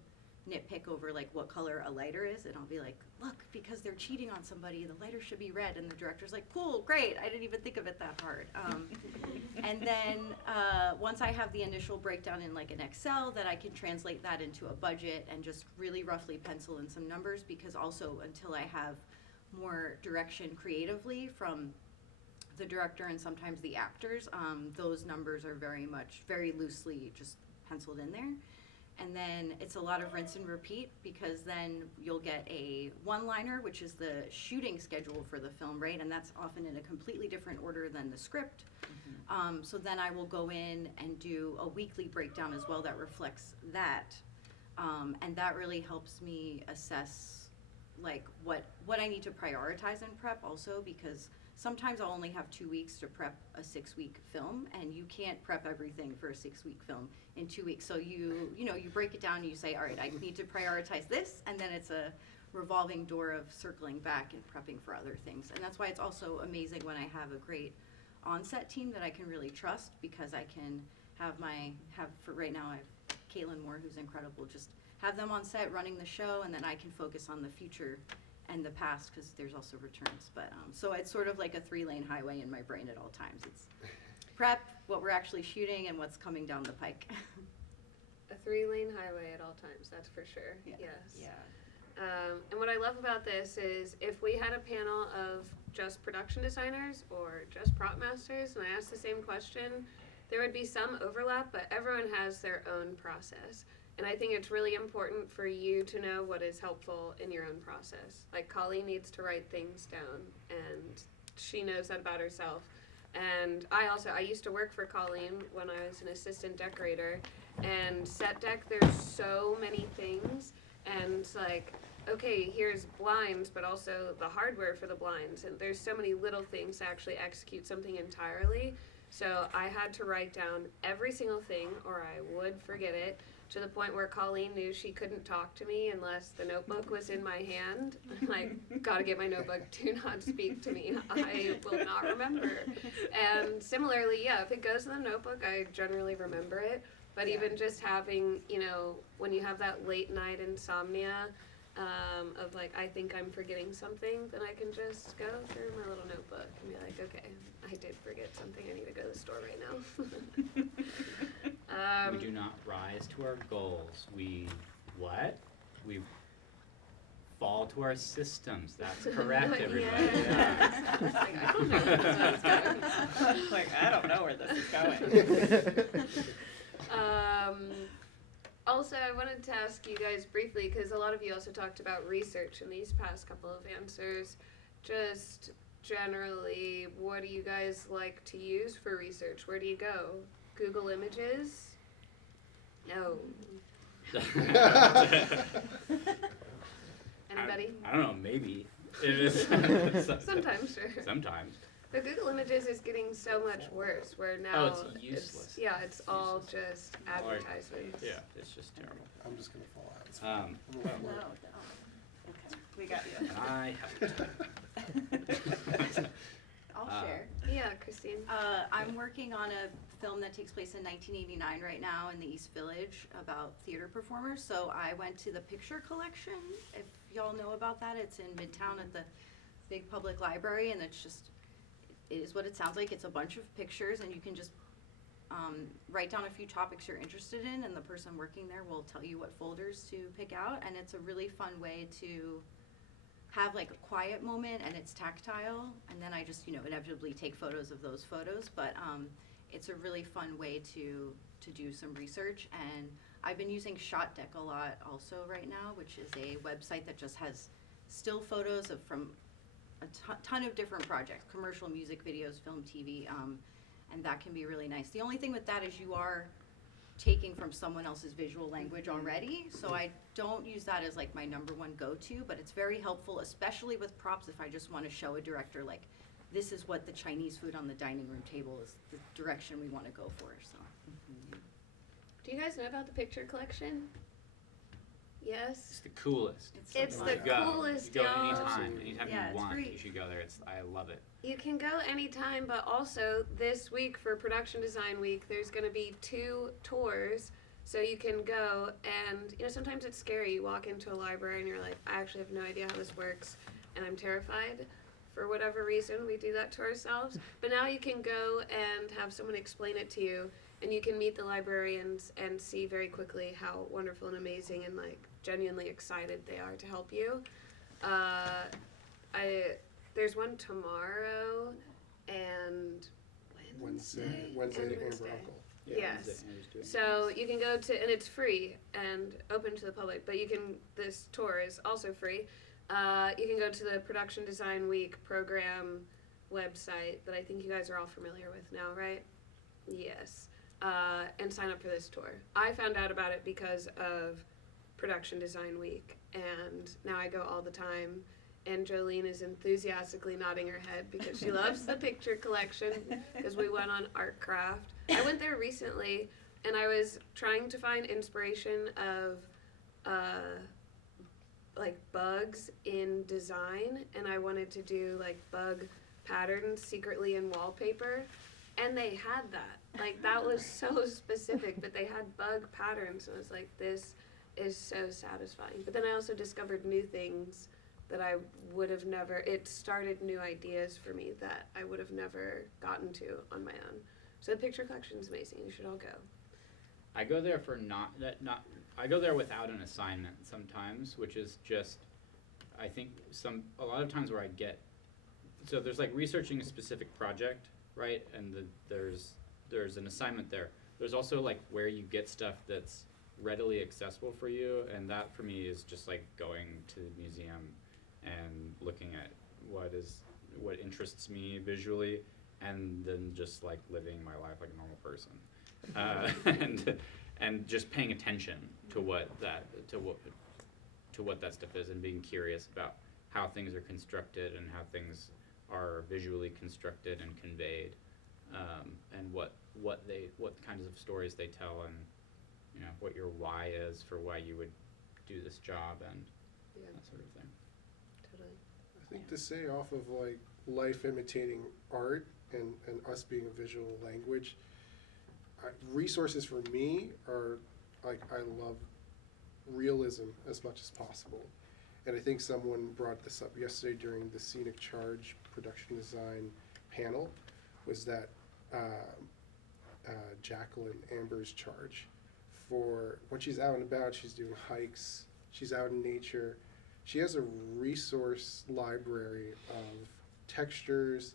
nitpick over like what color a lighter is, and I'll be like, look, because they're cheating on somebody, the lighter should be red, and the director's like, cool, great, I didn't even think of it that hard. And then once I have the initial breakdown in like an Excel, then I can translate that into a budget and just really roughly pencil in some numbers, because also until I have more direction creatively from the director and sometimes the actors, those numbers are very loosely just penciled in there. and then it's a lot of rinse and repeat, because then you'll get a one-liner, which is the shooting schedule for the film, right? And that's often in a completely different order than the script. So then I will go in and do a weekly breakdown as well that reflects that. And that really helps me assess like what I need to prioritize in prep also, because sometimes I'll only have 2 weeks to prep a 6-week film, and you can't prep everything for a 6-week film in 2 weeks. So you break it down and you say, all right, I need to prioritize this, and then it's a revolving door of circling back and prepping for other things. And that's why it's also amazing when I have a great on-set team that I can really trust, because I can have for right now I have Caitlin Moore, who's incredible, just have them on set running the show, and then I can focus on the future and the past, because there's also returns. But so it's sort of like a 3-lane highway in my brain at all times. It's prep, what we're actually shooting, and what's coming down the pike. A 3-lane highway at all times, that's for sure. Yeah. Yes. Yeah. And what I love about this is if we had a panel of just production designers or just prop masters, and I asked the same question, there would be some overlap, but everyone has their own process. And I think it's really important for you to know what is helpful in your own process. Like Colleen needs to write things down, and she knows that about herself. And I used to work for Colleen when I was an assistant decorator, and set deck, there's so many things, and like, okay, here's blinds, but also the hardware for the blinds, and there's so many little things to actually execute something entirely. So I had to write down every single thing, or I would forget it, to the point where Colleen knew she couldn't talk to me unless the notebook was in my hand. I'm like, gotta get my notebook, do not speak to me, I will not remember. And similarly, yeah, if it goes in the notebook, I generally remember it. But even just having, when you have that late night insomnia, of like, I think I'm forgetting something, then I can just go through my little notebook and be like, okay, I did forget something, I need to go to the store right now. We do not rise to our goals. We fall to our systems. That's correct, everybody. Yeah. Like, I don't know where this one's going. Like, I don't know where this is going. Also, I wanted to ask you guys briefly, because a lot of you also talked about research in these past couple of answers. Just generally, what do you guys like to use for research? Where do you go? Google Images? No. Anybody? I don't know, maybe. It is. Sometimes, sure. Sometimes. But Google Images is getting so much worse, where now it's useless. it's all just advertisements. Yeah, it's just terrible. I'm just gonna fall out. It's fine. No. Okay, we got you. And I have I'll share. Yeah, Christine. I'm working on a film that takes place in 1989 right now in the East Village about theater performers. So I went to the picture collection, if y'all know about that. It's in Midtown at the big public library, and it's just, it is what it sounds like. It's a bunch of pictures, and you can just write down a few topics you're interested in, and the person working there will tell you what folders to pick out. And it's a really fun way to have like a quiet moment, and it's tactile, and then I just inevitably take photos of those photos. But it's a really fun way to do some research. And I've been using Shot Deck a lot also right now, which is a website that just has still photos from a ton of different projects, commercial, music videos, film, TV, and that can be really nice. The only thing with that is you are taking from someone else's visual language already, so I don't use that as like my number one go-to, but it's very helpful, especially with props, if I just want to show a director like, this is what the Chinese food on the dining room table is, the direction we want to go for. So Do you guys know about the picture collection? It's Yes? the coolest. It's so the fun. Go. coolest, You go y'all. anytime Yeah, you it's want. great. You should go there. I love it. You can go anytime, but also this week for Production Design Week, there's going to be 2 tours. So you can go, and sometimes it's scary. You walk into a library and you're like, I actually have no idea how this works, and I'm terrified. For whatever reason, we do that to ourselves. But now you can go and have someone explain it to you, and you can meet the librarians and see very quickly how wonderful and amazing and like genuinely excited they are to help you. There's one tomorrow and Wednesday Wednesday, and Amber Wednesday. Uncle. Yes. Andrew's doing. So you can go to, and it's free and open to the public, but this tour is also free. You can go to the Production Design Week program website that I think you guys are all familiar with now, right? Yes. And sign up for this tour. I found out about it because of Production Design Week, and now I go all the time. And Jolene is enthusiastically nodding her head because she loves the picture collection because we went on Art Craft. I went there recently, and I was trying to find inspiration of like bugs in design, and I wanted to do like bug patterns secretly in wallpaper, and they had that. Like that was so specific, but they had bug patterns, and I was like, this is so satisfying. But then I also discovered new things that I would have never, it started new ideas for me that I would have never gotten to on my own. So the picture collection is amazing. You should all go. I go there for I go there without an assignment sometimes, which is just, I think a lot of times where I get, so there's like researching a specific project, right? And there's an assignment there. There's also like where you get stuff that's readily accessible for you, and that for me is just like going to the museum and looking at what interests me visually, and then just like living my life like a normal person, and just paying attention to what that stuff is, and being curious about how things are constructed and how things are visually constructed and conveyed, and what kinds of stories they tell, and what your why is for why you would do this job, and that sort of thing. Totally. I think to say off of like life imitating art and us being a visual language, resources for me are like, I love realism as much as possible. And I think someone brought this up yesterday during the Scenic Charge production design panel, was that Jacqueline Amber's charge for when she's out and about, she's doing hikes, she's out in nature. She has a resource library of textures,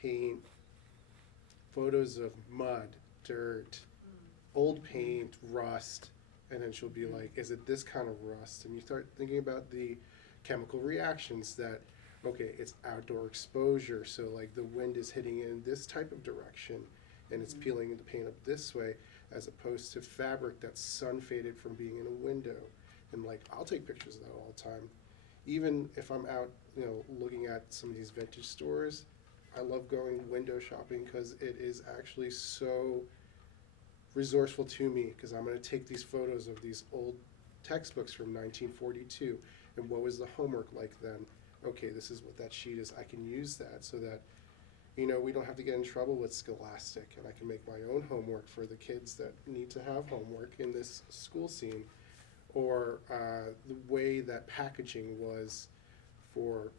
paint, photos of mud, dirt, old paint, rust, and then she'll be like, is it this kind of rust? And you start thinking about the chemical reactions that, okay, it's outdoor exposure, so like the wind is hitting in this type of direction, and it's peeling the paint up this way, as opposed to fabric that's sun faded from being in a window. And like, I'll take pictures of that all the time. Even if I'm out, looking at some of these vintage stores, I love going window shopping because it is actually so resourceful to me, because I'm going to take these photos of these old textbooks from 1942, and what was the homework like then? Okay, this is what that sheet is. I can use that so that, we don't have to get in trouble with Scholastic, and I can make my own homework for the kids that need to have homework in this school scene. Or the way that packaging was for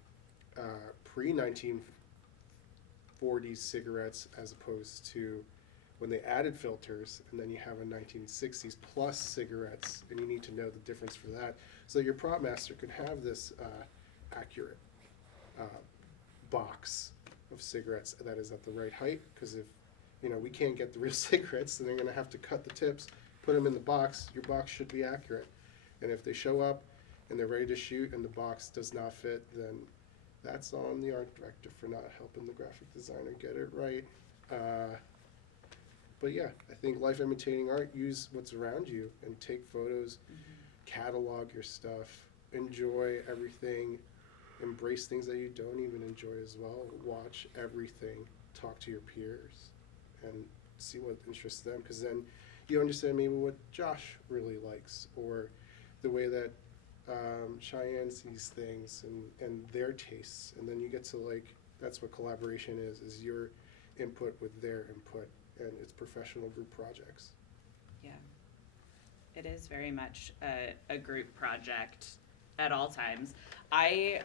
pre-1940s cigarettes, as opposed to when they added filters, and then you have a 1960s plus cigarettes, and you need to know the difference for that. So your prop master could have this accurate box of cigarettes that is at the right height, because if we can't get the real cigarettes, then they're going to have to cut the tips, put them in the box. Your box should be accurate. And if they show up and they're ready to shoot and the box does not fit, then that's on the art director for not helping the graphic designer get it right. But yeah, I think life imitating art, use what's around you and take photos, catalog your stuff, enjoy everything, embrace things that you don't even enjoy as well, watch everything, talk to your peers, and see what interests them, because then you understand maybe what Josh really likes, or the way that Cheyenne sees things and their tastes, and then you get to like, that's what collaboration is your input with their input, and it's professional group projects. Yeah, it is very much a group project at all times. A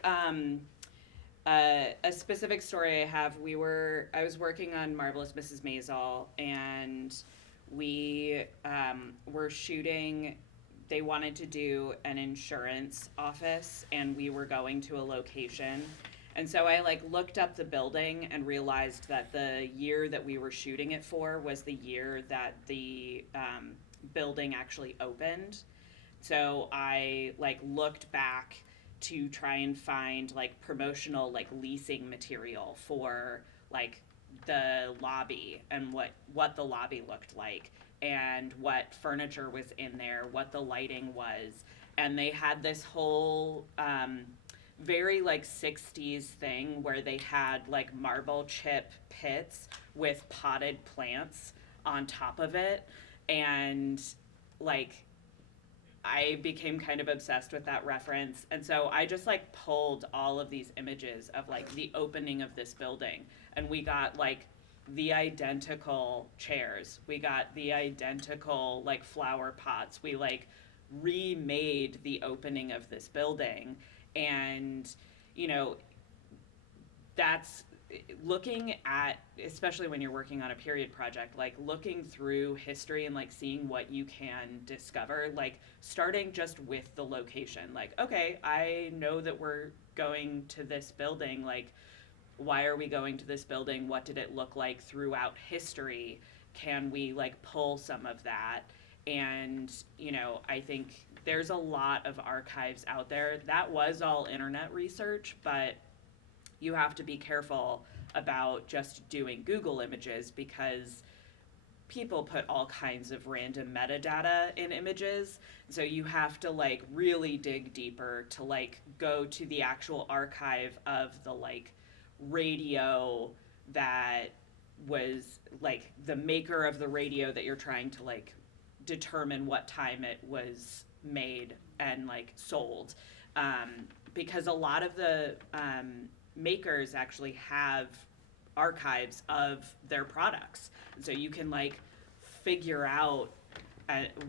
specific story I have, I was working on Marvelous Mrs. Maisel, and we were shooting, they wanted to do an insurance office, and we were going to a location, And so I like looked up the building and realized that the year that we were shooting it for was the year that the building actually opened. So I like looked back to try and find like promotional like leasing material for like the lobby and what the lobby looked like and what furniture was in there, what the lighting was. And they had this whole very like 60s thing where they had like marble chip pits with potted plants on top of it. And like I became kind of obsessed with that reference. And so I just like pulled all of these images of like the opening of this building. And we got like the identical chairs. We got the identical like flower pots. We like remade the opening of this building. And, you know, that's looking at, especially when you're working on a period project, like looking through history and like seeing what you can discover, like starting just with the location. Like, okay, I know that we're going to this building, like why are we going to this building? What did it look like throughout history? Can we like pull some of that? And, you know, I think there's a lot of archives out there. That was all internet research, but you have to be careful about just doing Google images because people put all kinds of random metadata in images. So you have to like really dig deeper to like go to the actual archive of the like radio that was like the maker of the radio that you're trying to like determine what time it was made and like sold. Because a lot of the makers actually have archives of their products. So you can like figure out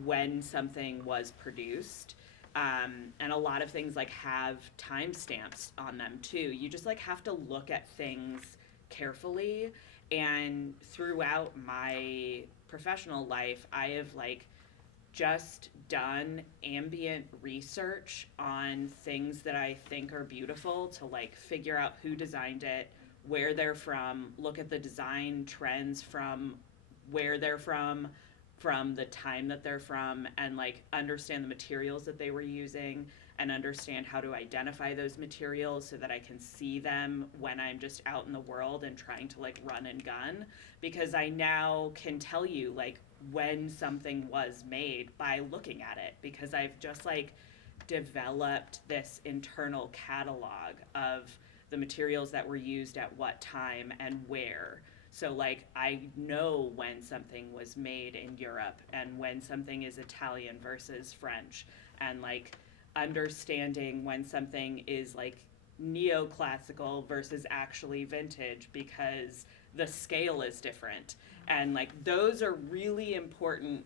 when something was produced. And a lot of things like have timestamps on them too. You just like have to look at things carefully. And throughout my professional life, I have like just done ambient research on things that I think are beautiful to like figure out who designed it, where they're from, look at the design trends from where they're from the time that they're from, and like understand the materials that they were using and understand how to identify those materials so that I can see them when I'm just out in the world and trying to like run and gun, because I now can tell you like when something was made by looking at it, because I've just like developed this internal catalog of the materials that were used at what time and where. So like I know when something was made in Europe and when something is Italian versus French, and like understanding when something is like neoclassical versus actually vintage because the scale is different. And like those are really important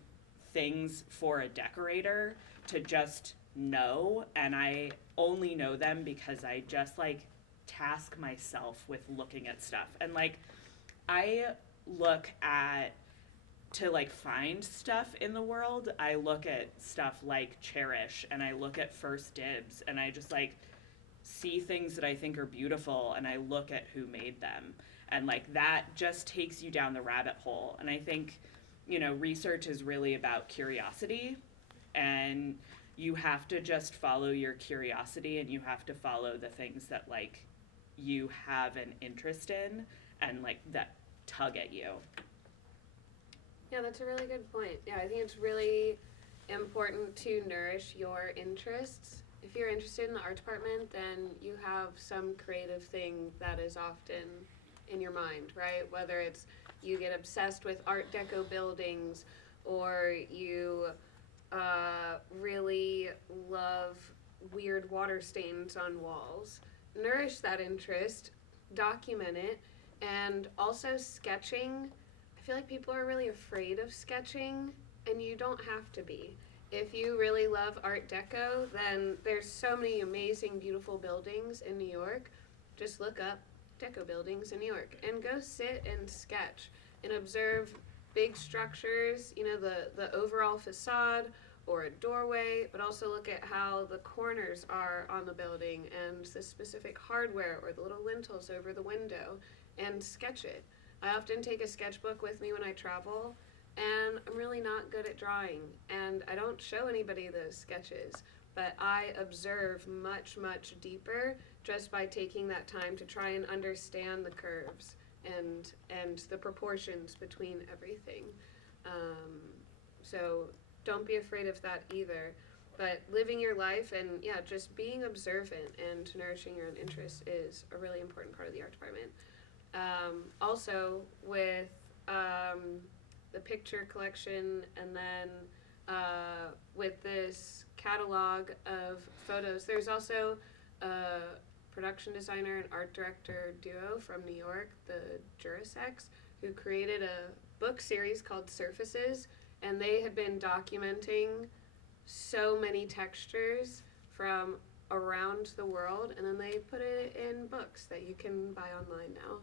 things for a decorator to just know, and I only know them because I just like task myself with looking at stuff. And like I look at, to like find stuff in the world, I look at stuff like Cherish and I look at First Dibs and I just like see things that I think are beautiful and I look at who made them. And like that just takes you down the rabbit hole. And I think, you know, research is really about curiosity, and you have to just follow your curiosity and you have to follow the things that like you have an interest in and like that tug at you. Yeah, that's a really good point. Yeah, I think it's really important to nourish your interests. If you're interested in the art department, then you have some creative thing that is often in your mind, right? Whether it's you get obsessed with Art Deco buildings, or you really love weird water stains on walls. Nourish that interest, document it, and also sketching. I feel like people are really afraid of sketching, and you don't have to be. If you really love Art Deco, then there's so many amazing, beautiful buildings in New York. Just look up Deco buildings in New York and go sit and sketch and observe big structures, you know, the overall facade, or a doorway, but also look at how the corners are on the building and the specific hardware or the little lintels over the window, and sketch it. I often take a sketchbook with me when I travel, and I'm really not good at drawing, and I don't show anybody those sketches, but I observe much, much deeper just by taking that time to try and understand the curves and the proportions between everything. So don't be afraid of that either. But living your life and just being observant and nourishing your own interests is a really important part of the art department. Also with the picture collection, and then with this catalog of photos, there's also a production designer and art director duo from New York, the Jurasex, who created a book series called Surfaces, and they had been documenting so many textures from around the world, and then they put it in books that you can buy online now.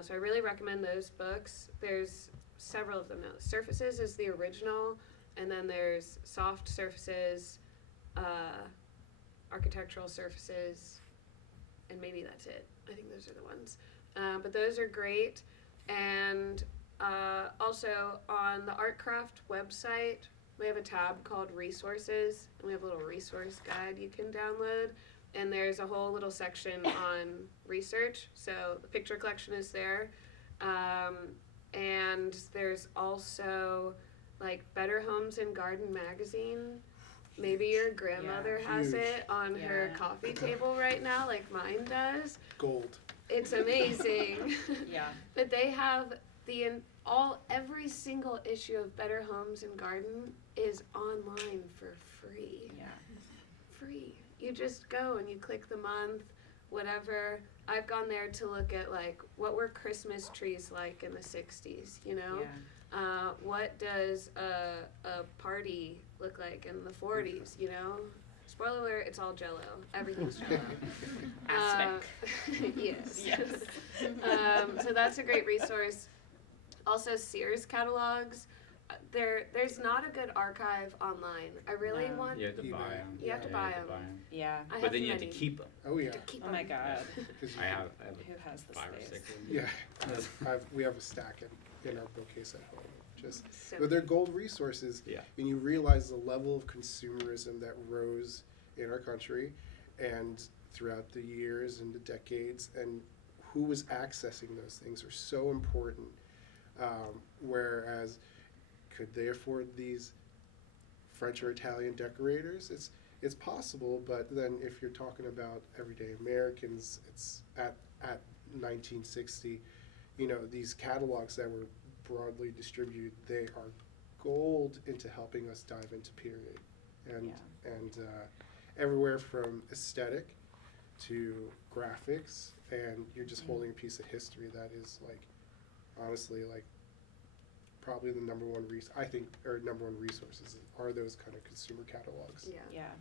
So I really recommend those books. There's several of them now. Surfaces is the original, and then there's Soft Surfaces, Architectural Surfaces, and maybe that's it. I think those are the ones. But those are great. And also on the Art Craft website, we have a tab called Resources, and we have a little resource guide you can download. And there's a whole little section on research. So the picture collection is there. And there's also like Better Homes and Garden magazine. Maybe your grandmother has Huge. it on her coffee table right now, like mine does. Gold. It's amazing. Yeah. But they have every single issue of Better Homes and Garden is online for free. Yeah. Free. You just go and you click the month, whatever. I've gone there to look at like what were Christmas trees like in the 60s, you know? Yeah. What does a party look like in the 40s, you know? Spoiler alert, it's all Jello. Everything's Jello. Aspic. Yes. Yes. So that's a great resource. Also, Sears catalogs. There's not a good archive online. I really No. want. You have to eBay. buy them. You have to buy 'em. Yeah. I But then you have many to keep them. Oh yeah. to keep Oh my 'em. God. 'Cause you I can- have Who has the 5 or space? 6 of them. Yeah. We have a stack in our bookcase at home. So But they're gold resources. Yeah. And you realize the level of consumerism that rose in our country and throughout the years and the decades, and who was accessing those things are so important. Whereas, could they afford these French or Italian decorators? It's possible, but then if you're talking about everyday Americans, it's at 1960, these catalogs that were broadly distributed, they are gold into helping us dive into period. And everywhere from aesthetic to graphics, and you're just holding a piece of history that is honestly probably the number one resources are those kind of consumer catalogs. yeah. Yeah.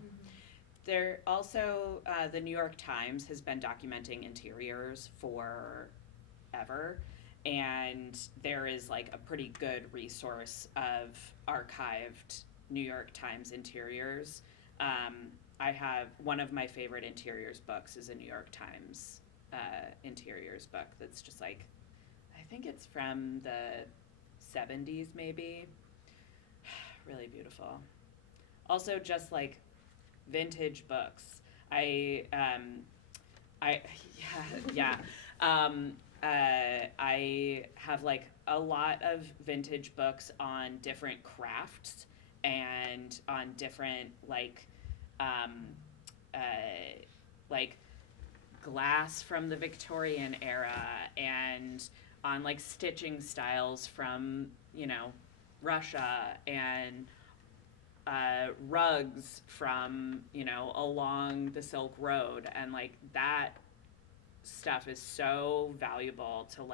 There also, the New York Times has been documenting interiors forever, and there is a pretty good resource of archived New York Times interiors. I have one of my favorite interiors books is a New York Times interiors book that's just I think it's from the 70s maybe. Really beautiful. Also just vintage books. I have a lot of vintage books on different crafts and on different glass from the Victorian era and on stitching styles from Russia and rugs from along the Silk Road, and that stuff is so valuable to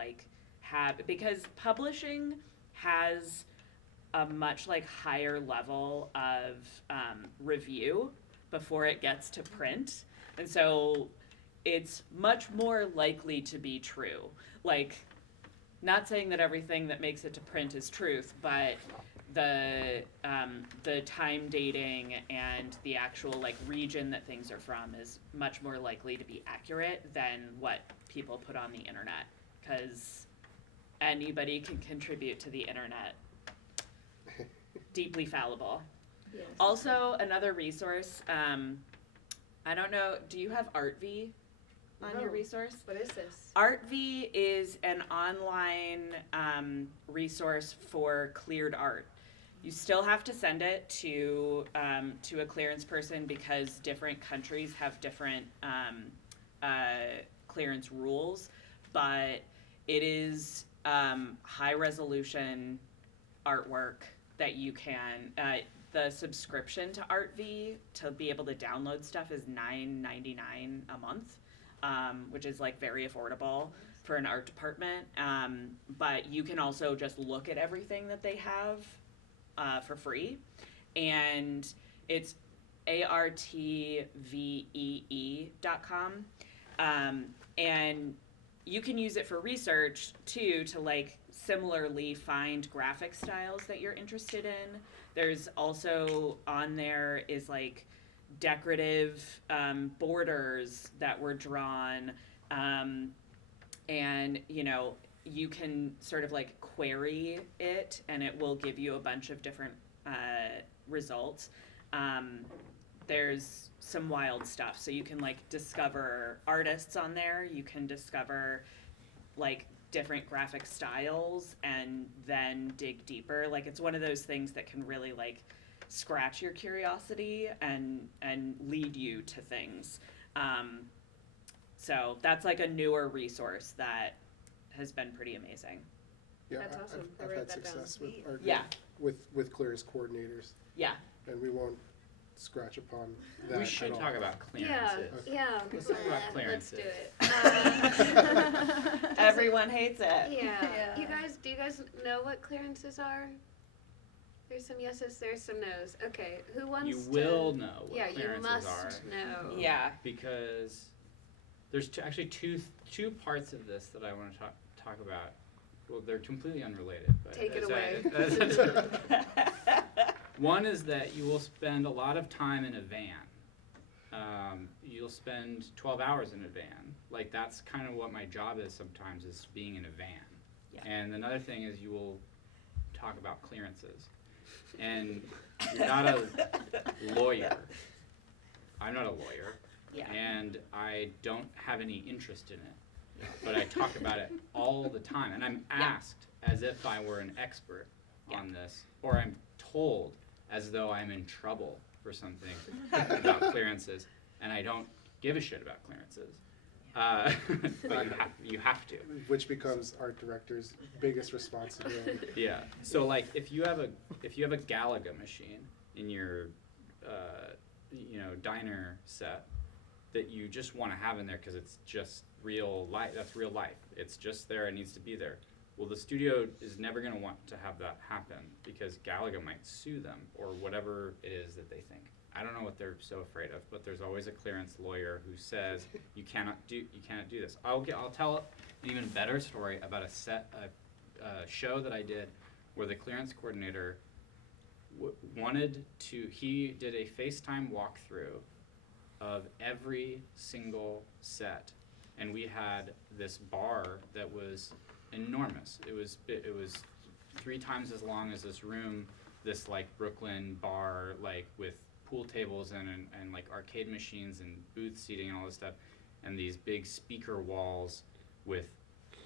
have, because publishing has a much higher level of review before it gets to print, and so it's much more likely to be true. Not saying that everything that makes it to print is truth, but the time dating and the actual like region that things are from is much more likely to be accurate than what people put on the internet, because anybody can contribute to the internet. Deeply fallible. Yes. Also, another resource, I don't know, do you have ArtV on your No. resource? What is this? ArtV is an online resource for cleared art. You still have to send it to a clearance person because different countries have different clearance rules, but it is high resolution artwork that you can. The subscription to ArtV to be able to download stuff is $9.99 a month, which is like very affordable for an art department. But you can also just look at everything that they have for free, and it's artvee.com, and you can use it for research too, to like similarly find graphic styles that you're interested in. There's also on there is like decorative borders that were drawn, and you know, you can sort of like query it and it will give you a bunch of different results. There's some wild stuff, so you can like discover artists on there, you can discover like different graphic styles and then dig deeper. Like it's one of those things that can really like scratch your curiosity and lead you to things. So that's like a newer resource that has been pretty amazing. Yeah, That's awesome. I I've wrote had that down. success with our Yeah. with clearance coordinators, Yeah. and we won't scratch upon that. We should at all. talk about Yeah, clearances. yeah. Let's talk about Let's do clearances. it. Everyone hates it. Yeah. Yeah. Do you guys know what clearances are? There's some yeses, there's some nos. Okay, who wants You to? will know what Yeah, you clearances must are. know. Yeah. Because there's actually two parts of this that I want to talk about. Well, they're completely unrelated. But Take it as away. One is that you will spend a lot of time in a van. You'll spend 12 hours in a van. Like that's kind of what my job is sometimes, is being in a van. Yeah. And another thing is you will talk about clearances. And you're not a lawyer. I'm not a lawyer. Yeah. And I don't have any interest in it. But I talk about it all the time. And I'm asked as if I were an expert on this, or I'm told as though I'm in trouble for something about clearances. And I don't give a shit about clearances. But you have to. Which becomes art director's biggest responsibility. Yeah. So like if you have a Galaga machine in your diner set that you just want to have in there because it's just real life. That's real life. It's just there. It needs to be there. Well, the studio is never going to want to have that happen because Galaga might sue them or whatever it is that they think. I don't know what they're so afraid of, but there's always a clearance lawyer who says you cannot do this. I'll tell an even better story about a show that I did where the clearance coordinator he did a FaceTime walkthrough of every single set, and we had this bar that was enormous. It was 3 times as long as this room, this like Brooklyn bar, like with pool tables and like arcade machines and booth seating and all this stuff, and these big speaker walls with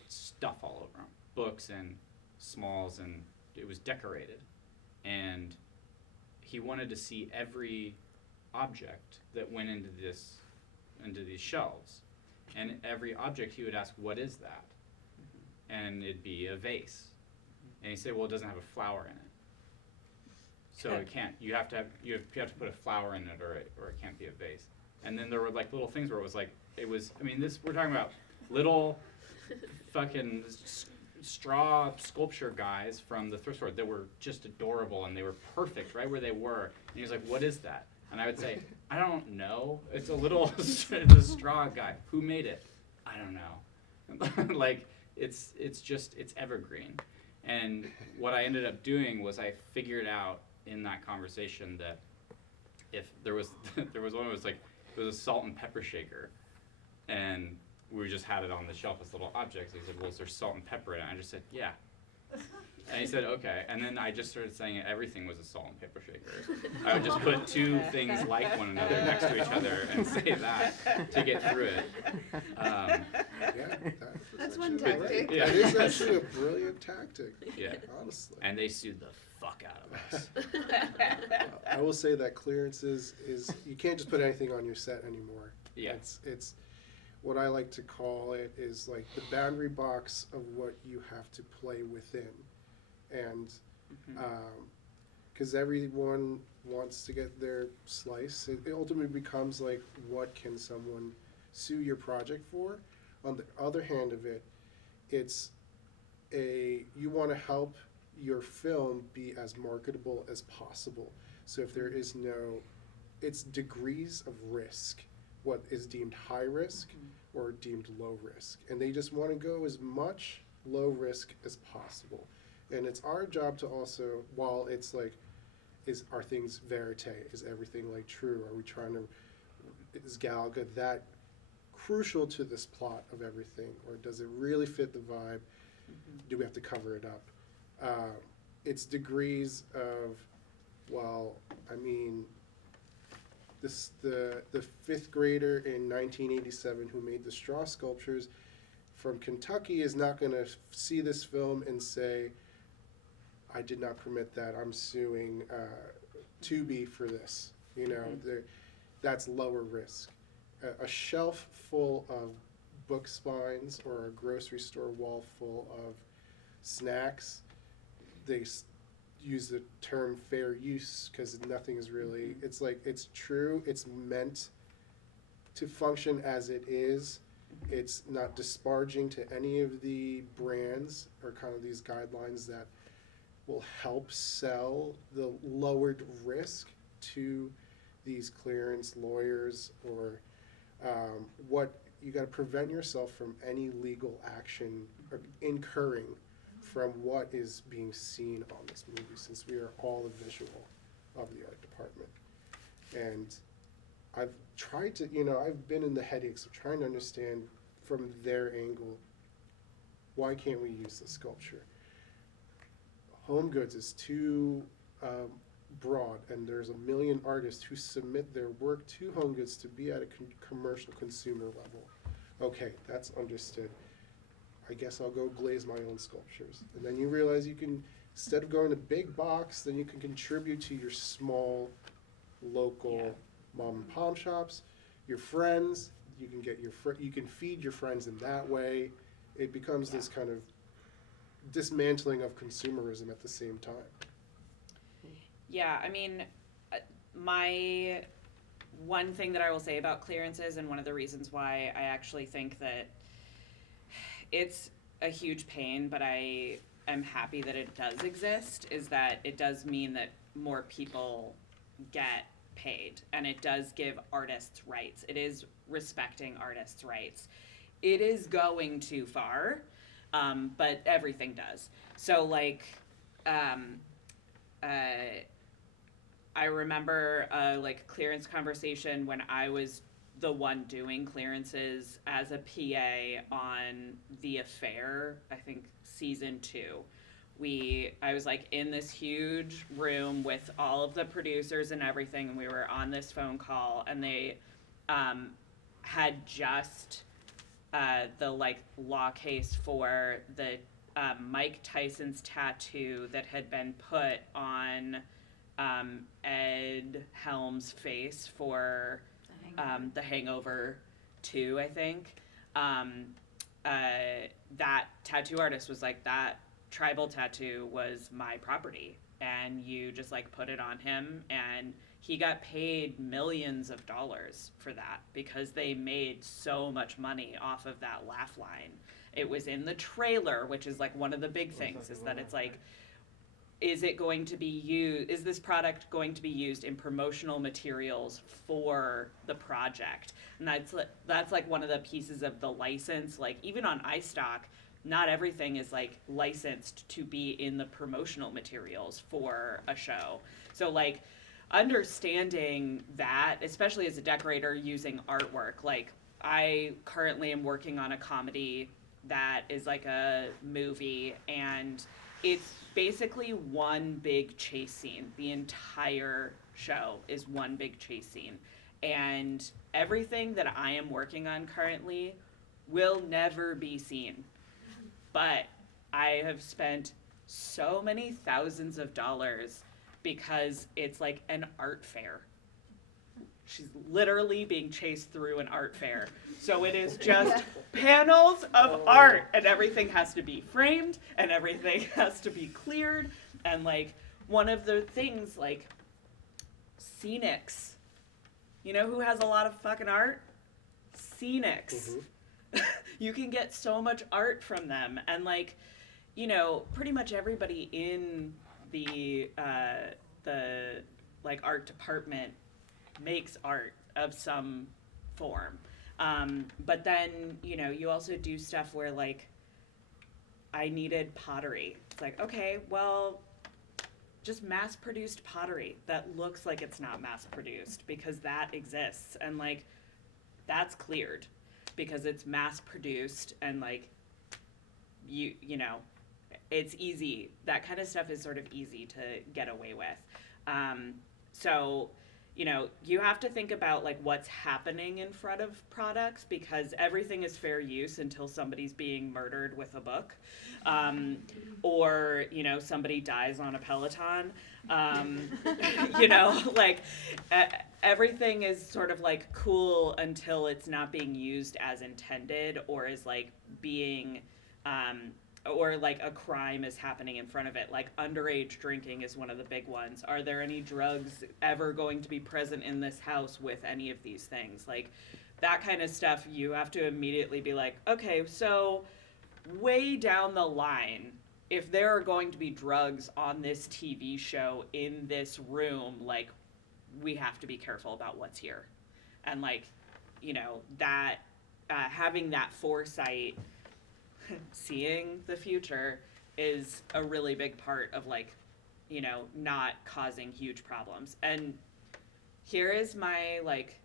stuff all over them, books and smalls, and it was decorated. And he wanted to see every object that went into these shelves, and every object he would ask, "What is that?" And it'd be a vase, and he'd say, "Well, it doesn't have a flower in it, so it can't. You have to put a flower in it, or it can't be a vase." And then there were like little things where we're talking about little fucking straw sculpture guys from the thrift store that were just adorable, and they were perfect right where they were. And he was like, "What is that?" And I would say, "I don't know. It's a little the straw guy. Who made it? I don't know." Like it's evergreen. And what I ended up doing was I figured out in that conversation that if there was there was one that was like, it was a salt and pepper shaker, and we just had it on the shelf as little objects. He said, well, is there salt and pepper in it? I just said, yeah. And he said, okay. And then I just started saying everything was a salt and pepper shaker. I would just put two things like one another next to each other and say that to get through it. Yeah, That's actually one brilliant. tactic. Yeah. That is actually a brilliant tactic. Yeah. Honestly. And they sued the fuck out of us. I will say that clearances is, you can't just put anything on your set anymore. Yeah. It's what I like to call it is like the boundary box of what you have to play within. And because everyone wants to get their slice, it ultimately becomes like, what can someone sue your project for? On the other hand of it, it's you want to help your film be as marketable as possible. So if there is it's degrees of risk, what is deemed high risk or deemed low risk. And they just want to go as much low risk as possible. And it's our job to also, while it's like, are things verite? Is everything like true? Are we trying to, is Galaga that crucial to this plot of everything? Or does it really fit the vibe? Do we have to cover it up? It's degrees of, well, I mean, the fifth grader in 1987 who made the straw sculptures from Kentucky is not going to see this film and say, I did not permit that, I'm suing Tubi for this. You know, that's lower risk. A shelf full of book spines or a grocery store wall full of snacks, they use the term fair use because nothing is really, it's like, it's true, it's meant to function as it is. It's not disparaging to any of the brands or kind of these guidelines that will help sell the lowered risk to these clearance lawyers or what you got to prevent yourself from any legal action or incurring from what is being seen on this movie, since we are all the visual of the art department. And I've tried to, I've been in the headaches of trying to understand from their angle, why can't we use the sculpture? Home goods is too broad, and there's a million artists who submit their work to Home Goods to be at a commercial consumer level. Okay, that's understood. I guess I'll go glaze my own sculptures. And then you realize you can, instead of going to big box, then you can contribute to your small, local mom and pop shops, your friends. You can get you can feed your friends in that way. It becomes this kind of dismantling of consumerism at the same time. Yeah, I mean, my one thing that I will say about clearances, and one of the reasons why I actually think that it's a huge pain, but I am happy that it does exist, is that it does mean that more people get paid, and it does give artists rights. It is respecting artists' rights. It is going too far, but everything does. So, like, I remember a clearance conversation when I was the one doing clearances as a PA on The Affair, I think season 2. I was in this huge room with all of the producers and everything, and we were on this phone call, and they had just the law case for the Mike Tyson's tattoo that had been put on Ed Helms' face for The Hangover 2, I think. That tattoo artist was like, that tribal tattoo was my property, and you just put it on him, and he got paid millions of dollars for that because they made so much money off of that laugh line. It was in the trailer, which is one of the big things, is that it's is it going to be used, is this product going to be used in promotional materials for the project? And that's one of the pieces of the license, even on iStock, not everything is like licensed to be in the promotional materials for a show. So like understanding that, especially as a decorator using artwork, like I currently am working on a comedy that is like a movie, and it's basically one big chase scene. The entire show is one big chase scene. And everything that I am working on currently will never be seen. But I have spent so many thousands of dollars because it's like an art fair. She's literally being chased through an art fair. So it is just panels of art, and everything has to be framed, and everything has to be cleared. And like one of the things, like Scenics. You know who has a lot of fucking art? Scenics. Mm-hmm. You can get so much art from them. And like, you know, pretty much everybody in the like art department makes art of some form. But then, you know, you also do stuff where like I needed pottery. It's like, okay, well, just mass-produced pottery that looks like it's not mass-produced, because that exists, and like that's cleared because it's mass-produced, and like you know, it's easy. That kind of stuff is sort of easy to get away with. So, you know, you have to think about like what's happening in front of products, because everything is fair use until somebody's being murdered with a book, or, you know, somebody dies on a Peloton. You know, like everything is sort of like cool until it's not being used as intended, or is like being or like a crime is happening in front of it. Like underage drinking is one of the big ones. Are there any drugs ever going to be present in this house with any of these things? Like that kind of stuff, you have to immediately be like, okay, so way down the line, if there are going to be drugs on this TV show in this room, like we have to be careful about what's here. And like, you know, that having that foresight, seeing the future is a really big part of like, you know, not causing huge problems. And here is my like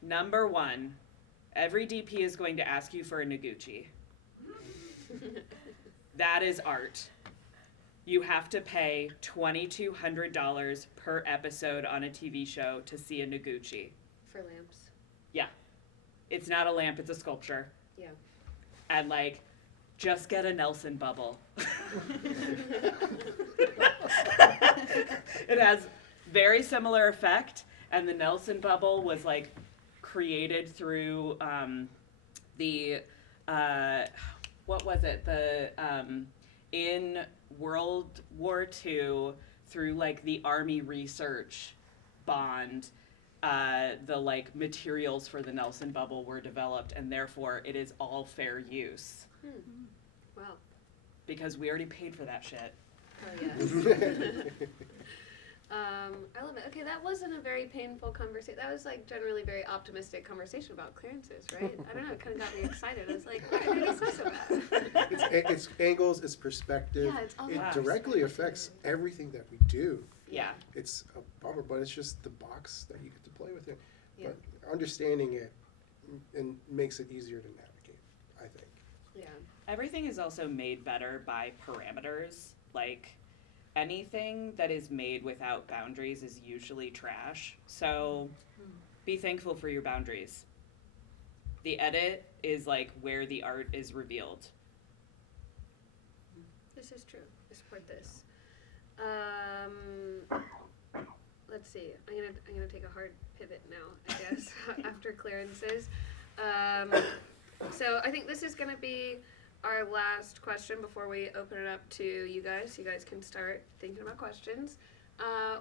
number one, every DP is going to ask you for a Noguchi. That is art. You have to pay $2,200 per episode on a TV show to see a Noguchi. For lamps. Yeah. It's not a lamp, it's a sculpture. Yeah. And like, just get a Nelson bubble. It has very similar effect, and the Nelson bubble was like created through the what was it? The in World War II, through like the Army Research Bond, the like materials for the Nelson bubble were developed, and therefore it is all fair use. Wow. Because we already paid for that shit. Oh yes. I love it. Okay, that wasn't a very painful conversation. That was like generally very optimistic conversation about clearances, right? I don't know. It kind of got me excited. I was like, why did he say so bad? It's angles, it's perspective. Yeah, it's all it about directly perspective. affects everything that we do. Yeah. It's a bummer, but it's just the box that you get to play with it. Yeah. But understanding it and makes it easier to navigate, I think. Yeah. Everything is also made better by parameters. Like, anything that is made without boundaries is usually trash. So be thankful for your boundaries. The edit is like where the art is revealed. This is true. I support this. Let's see. I'm gonna take a hard pivot now, I guess, after clearances. So I think this is gonna be our last question before we open it up to you guys. You guys can start thinking about questions.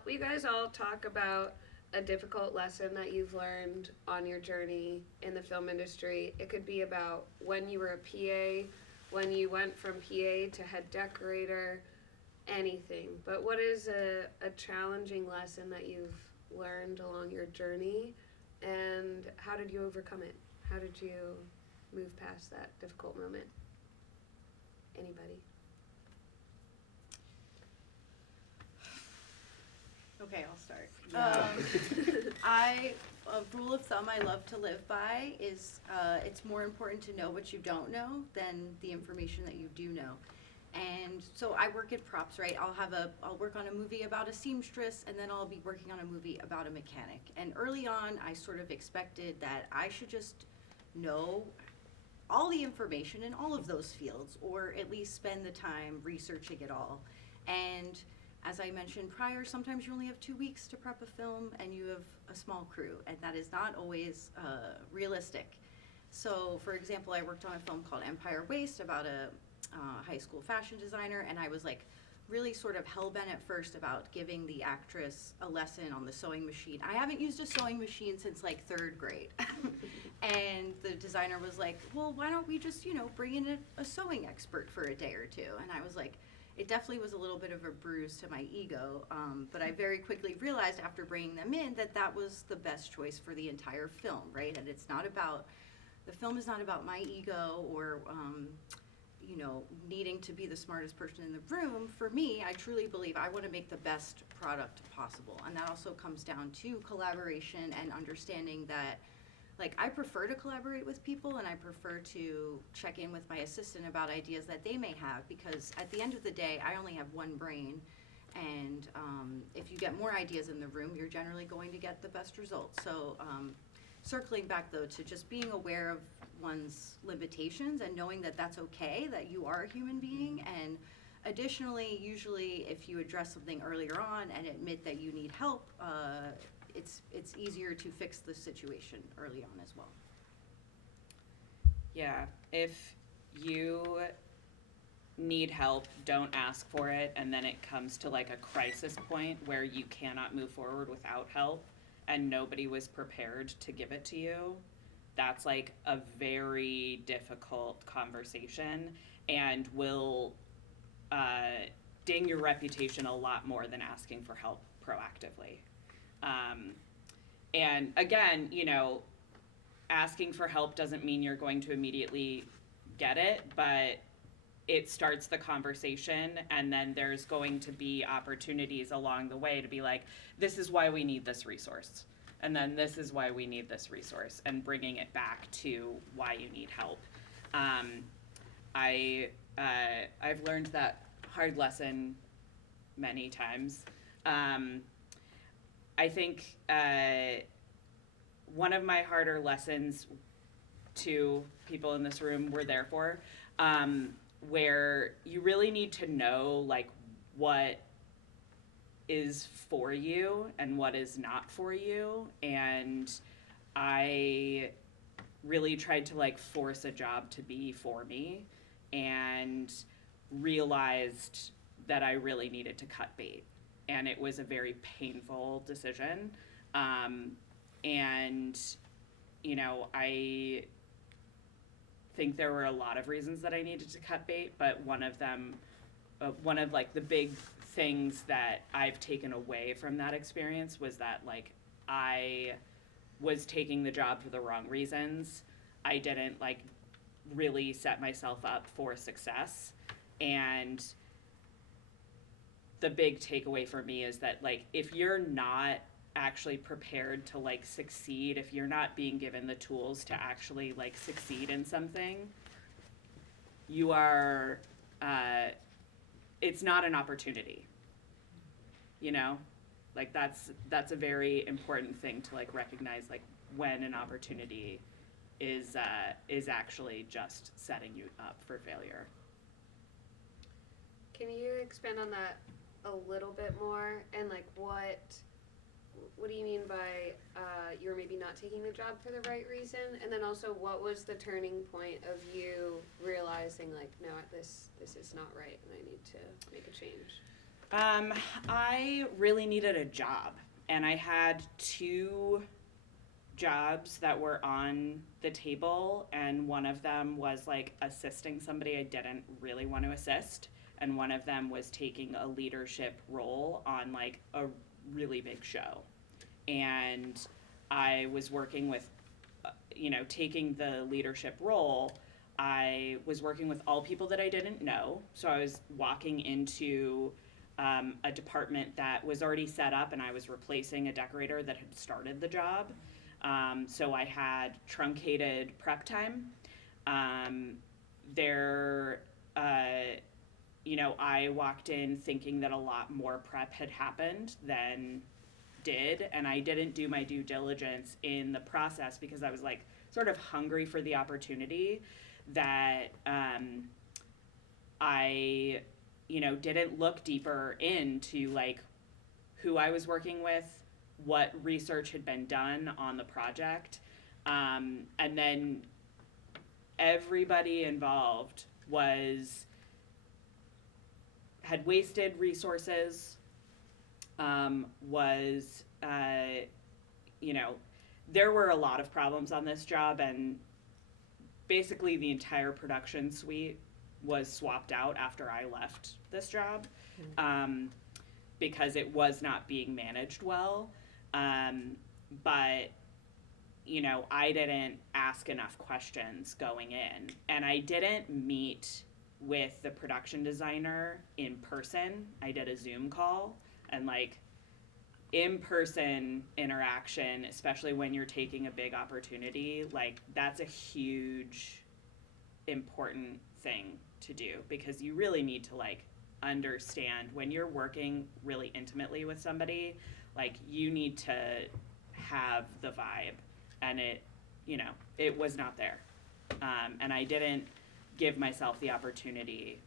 Will you guys all talk about a difficult lesson that you've learned on your journey in the film industry? It could be about when you were a PA, when you went from PA to head decorator, anything. But what is a challenging lesson that you've learned along your journey, and how did you overcome it? How did you move past that difficult moment? Anybody? Okay, I'll start. Yeah. A rule of thumb I love to live by is it's more important to know what you don't know than the information that you do know. And so I work at props, right? I'll work on a movie about a seamstress, and then I'll be working on a movie about a mechanic. And early on, I sort of expected that I should just know all the information in all of those fields, or at least spend the time researching it all. And as I mentioned prior, sometimes you only have 2 weeks to prep a film and you have a small crew, and that is not always realistic. So, for example, I worked on a film called Empire Waste about a high school fashion designer, and I was like really sort of hell-bent at first about giving the actress a lesson on the sewing machine. I haven't used a sewing machine since like 3rd grade. And the designer was like, well, why don't we just, bring in a sewing expert for a day or two? And I was like, it definitely was a little bit of a bruise to my ego, but I very quickly realized after bringing them in that was the best choice for the entire film, right? And the film is not about my ego or, needing to be the smartest person in the room. For me, I truly believe I want to make the best product possible. And that also comes down to collaboration and understanding that, I prefer to collaborate with people, and I prefer to check in with my assistant about ideas that they may have, because at the end of the day, I only have one brain. And if you get more ideas in the room, you're generally going to get the best results. So circling back, though, to just being aware of one's limitations and knowing that that's okay, that you are a human being. And additionally, usually if you address something earlier on and admit that you need help, it's easier to fix the situation early on as well. Yeah, if you need help, don't ask for it, and then it comes to like a crisis point where you cannot move forward without help and nobody was prepared to give it to you. That's like a very difficult conversation and will ding your reputation a lot more than asking for help proactively. And again, asking for help doesn't mean you're going to immediately get it, but it starts the conversation, and then there's going to be opportunities along the way to be like, this is why we need this resource, and then this is why we need this resource, and bringing it back to why you need help. I've learned that hard lesson many times. I think one of my harder lessons to people in this room were therefore, where you really need to know what is for you and what is not for you. And I really tried to force a job to be for me, and realized that I really needed to cut bait. And it was a very painful decision. And, I think there were a lot of reasons that I needed to cut bait, but one of the big things that I've taken away from that experience was that I was taking the job for the wrong reasons. I didn't really set myself up for success. And the big takeaway for me is that if you're not actually prepared to succeed, if you're not being given the tools to actually succeed in something, you are it's not an opportunity. That's a very important thing to recognize, when an opportunity is actually just setting you up for failure. Can you expand on that a little bit more? And what do you mean by you're maybe not taking the job for the right reason? And then also, what was the turning point of you realizing no, this is not right and I need to make a change? I really needed a job, and I had 2 jobs that were on the table, and one of them was assisting somebody I didn't really want to assist, and one of them was taking a leadership role on a really big show. And I was working with, taking the leadership role I was working with all people that I didn't know. So I was walking into a department that was already set up, and I was replacing a decorator that had started the job. So I had truncated prep time. I walked in thinking that a lot more prep had happened than did, and I didn't do my due diligence in the process because I was like sort of hungry for the opportunity that I didn't look deeper into like who I was working with, what research had been done on the project, and then everybody involved had wasted resources, there were a lot of problems on this job, and basically the entire production suite was swapped out after I left this job, because it was not being managed well. But I didn't ask enough questions going in, and I didn't meet with the production designer in person. I did a Zoom call, and like in-person interaction, especially when you're taking a big opportunity, like that's a huge important thing to do, because you really need to like understand when you're working really intimately with somebody, like you need to have the vibe, and it was not there, and I didn't give myself the opportunity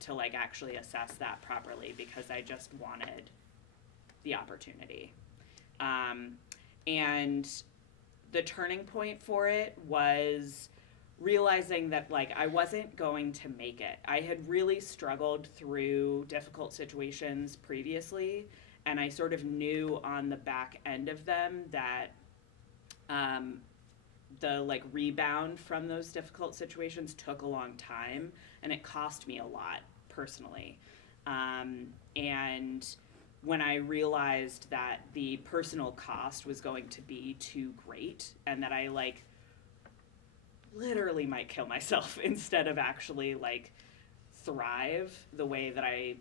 to like actually assess that properly because I just wanted the opportunity. And the turning point for it was realizing that like I wasn't going to make it. I had really struggled through difficult situations previously, and I sort of knew on the back end of them that the like rebound from those difficult situations took a long time, and it cost me a lot personally. And when I realized that the personal cost was going to be too great, and that I like literally might kill myself instead of actually like thrive the way that I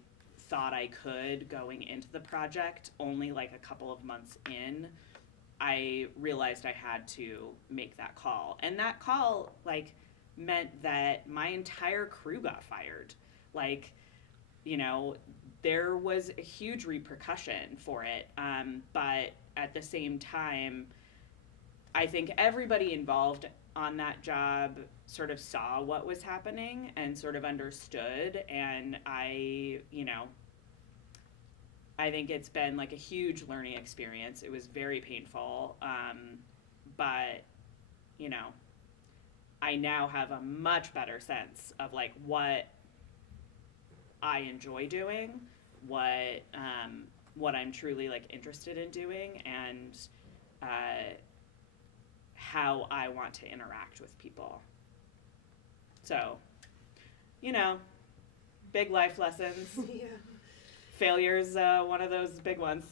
thought I could going into the project, only like a couple of months in, I realized I had to make that call. And that call like meant that my entire crew got fired. Like, there was a huge repercussion for it. But at the same time, I think everybody involved on that job sort of saw what was happening and sort of understood. And I think it's been like a huge learning experience. It was very painful. But, I now have a much better sense of like what I enjoy doing, what I'm truly like interested in doing, and how I want to interact with people. So, big life lessons. Yeah. Failure's one of those big ones.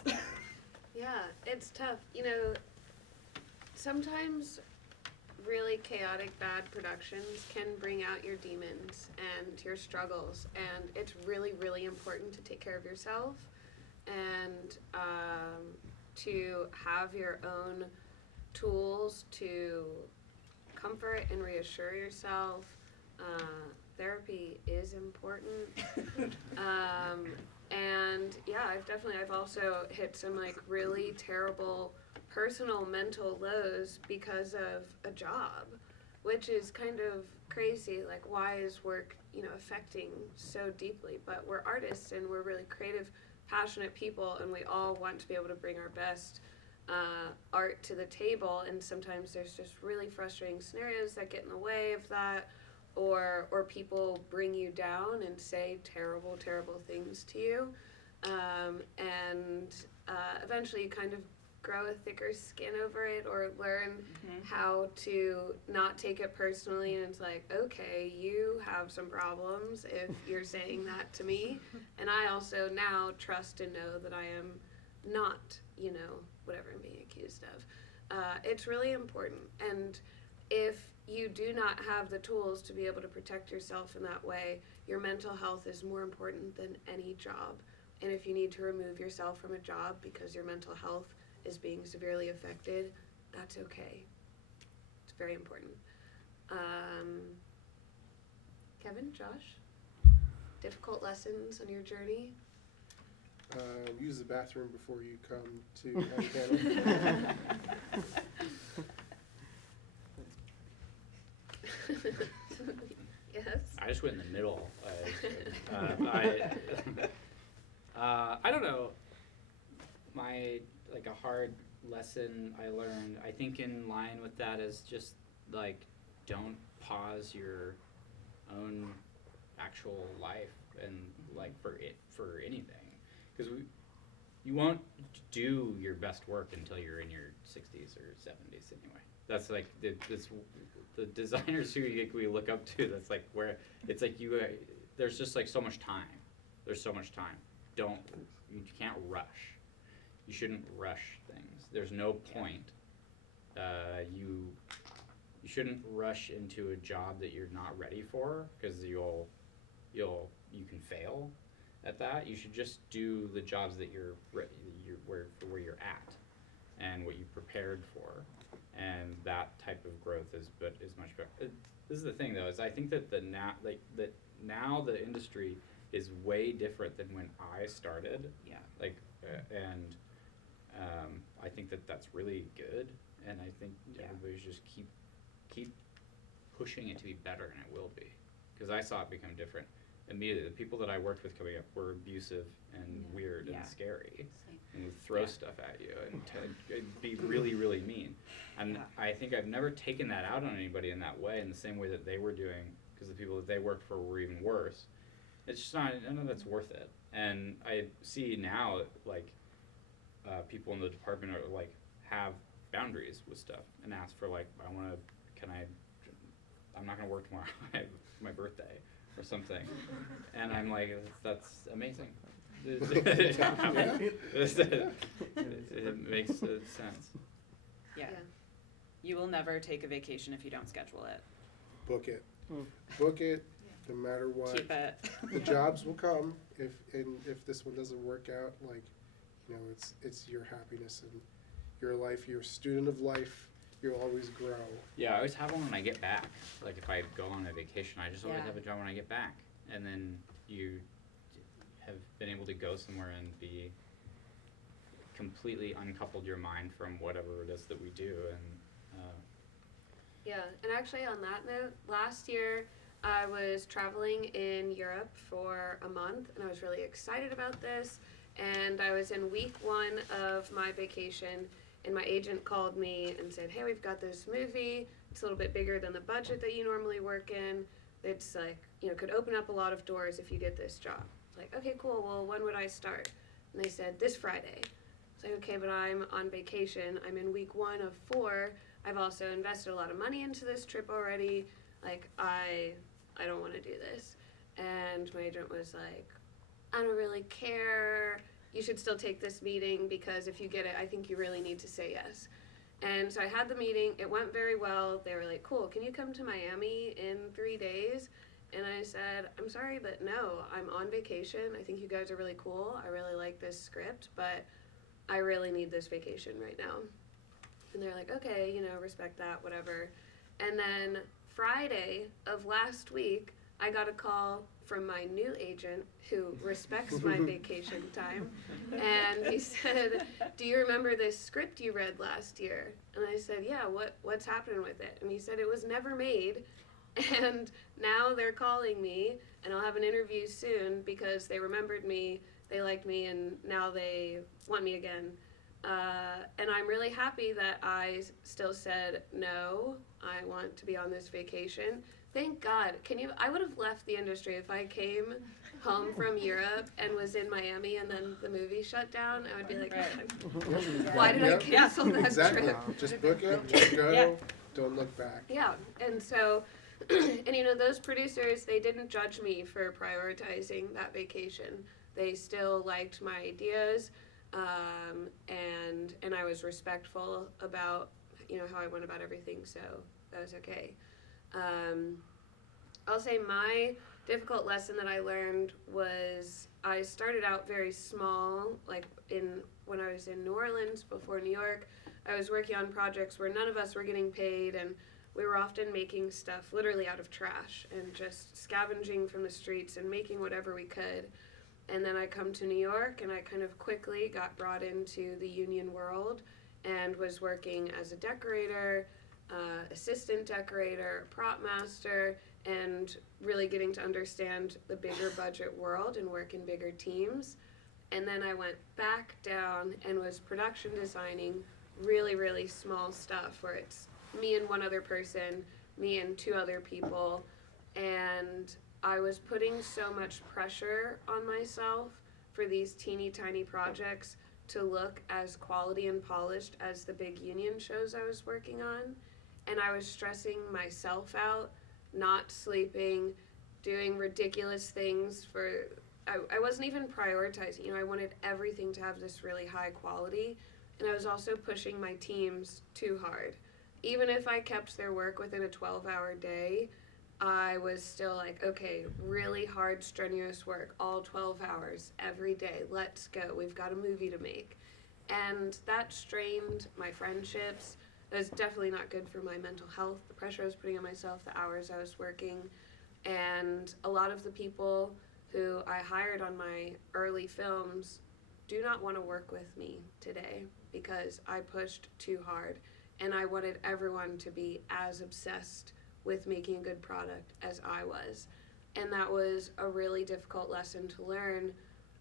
Yeah, it's tough. Sometimes really chaotic bad productions can bring out your demons and your struggles, and it's really, really important to take care of yourself and to have your own tools to comfort and reassure yourself. Therapy is important. And yeah, I've also hit some like really terrible personal mental lows because of a job, which is kind of crazy. Like, why is work, affecting so deeply? But we're artists and we're really creative, passionate people, and we all want to be able to bring our best art to the table. And sometimes there's just really frustrating scenarios that get in the way of that, or people bring you down and say terrible, terrible things to you. And eventually you kind of grow a thicker skin over it, or learn how to not take it personally, and it's like, okay, you have some problems if you're saying that to me, and I also now trust and know that I am not, whatever I'm being accused of. It's really important, and if you do not have the tools to be able to protect yourself in that way, your mental health is more important than any job. And if you need to remove yourself from a job because your mental health is being severely affected, that's okay. It's very important. Kevin, Josh, difficult lessons on your journey? Use the bathroom before you come to panel. Yes? I just went in the middle. I don't know. Like a hard lesson I learned, I think in line with that is just like, don't pause your own actual life and like for anything. Because you won't do your best work until you're in your 60s or 70s anyway. That's like the designers who we look up to. That's like where it's like there's just like so much time. There's so much time. You can't rush. You shouldn't rush things. There's no point. You shouldn't rush into a job that you're not ready for, because you can fail at that. You should just do the jobs that where you're at and what you prepared for, and that type of growth is much better. This is the thing though, is I think that now the industry is way different than when I started. Yeah. I think that that's really good, and I think everybody should just keep pushing it to be better, and it will be, because I saw it become different immediately. The people that I worked with coming up were abusive and weird and scary, and would throw stuff at you and be really, really mean. And I think I've never taken that out on anybody in that way, in the same way that they were doing, because the people that they worked for were even worse. It's just not, none of that's worth it. And I see now, like, people in the department are like, have boundaries with stuff and ask for like, I'm not gonna work tomorrow, it's my birthday or something. And I'm like, that's amazing. It makes sense. Yeah. You will never take a vacation if you don't schedule it. Book it. Book it, no matter what. Keep it. The jobs will come if this one doesn't work out. Like, you know, it's your happiness and your life. You're a student of life. You'll always grow. Yeah, I always have one when I get back. Like if I go on a vacation, I just always Yeah. have a job when I get back. And then you have been able to go somewhere and be completely uncoupled your mind from whatever it is that we do. And Yeah, and actually on that note, last year I was traveling in Europe for a month, and I was really excited about this. And I was in week 1 of my vacation, and my agent called me and said, hey, we've got this movie. It's a little bit bigger than the budget that you normally work in. It's like, could open up a lot of doors if you get this job. Like, okay, cool, well, when would I start? And they said, this Friday. It's like, okay, but I'm on vacation. I'm in week 1 of 4. I've also invested a lot of money into this trip already. Like, I don't want to do this. And my agent was like, I don't really care. You should still take this meeting, because if you get it, I think you really need to say yes. And so I had the meeting. It went very well. They were like, cool, can you come to Miami in 3 days? And I said, I'm sorry, but no, I'm on vacation. I think you guys are really cool. I really like this script, but I really need this vacation right now. And they're like, okay, respect that, whatever. And then Friday of last week, I got a call from my new agent who respects my vacation time. And he said, do you remember this script you read last year? And I said, yeah, what's happening with it? And he said, it was never made. And now they're calling me, and I'll have an interview soon because they remembered me, they liked me, and now they want me again. And I'm really happy that I still said, no, I want to be on this vacation. Thank God. I would have left the industry if I came home from Europe and was in Miami and then the movie shut down. I would be like, why did I cancel that exactly. trip? Just book it, just go, Yeah. Don't look back. Yeah, and so, and those producers, they didn't judge me for prioritizing that vacation. They still liked my ideas, and I was respectful about, how I went about everything, so that was okay. I'll say my difficult lesson that I learned was I started out very small, like when I was in New Orleans before New York. I was working on projects where none of us were getting paid, and we were often making stuff literally out of trash and just scavenging from the streets and making whatever we could. And then I come to New York, and I kind of quickly got brought into the union world and was working as a decorator, assistant decorator, prop master, and really getting to understand the bigger budget world and work in bigger teams. And then I went back down and was production designing really, really small stuff where it's me and one other person, me and two other people, and I was putting so much pressure on myself for these teeny tiny projects to look as quality and polished as the big union shows I was working on, and I was stressing myself out, not sleeping, doing ridiculous things I wasn't even prioritizing, I wanted everything to have this really high quality, and I was also pushing my teams too hard. Even if I kept their work within a 12-hour day, I was still like, okay, really hard, strenuous work, all 12 hours, every day, let's go, we've got a movie to make. And that strained my friendships. It was definitely not good for my mental health, the pressure I was putting on myself, the hours I was working, and a lot of the people who I hired on my early films do not want to work with me today because I pushed too hard, and I wanted everyone to be as obsessed with making a good product as I was. And that was a really difficult lesson to learn,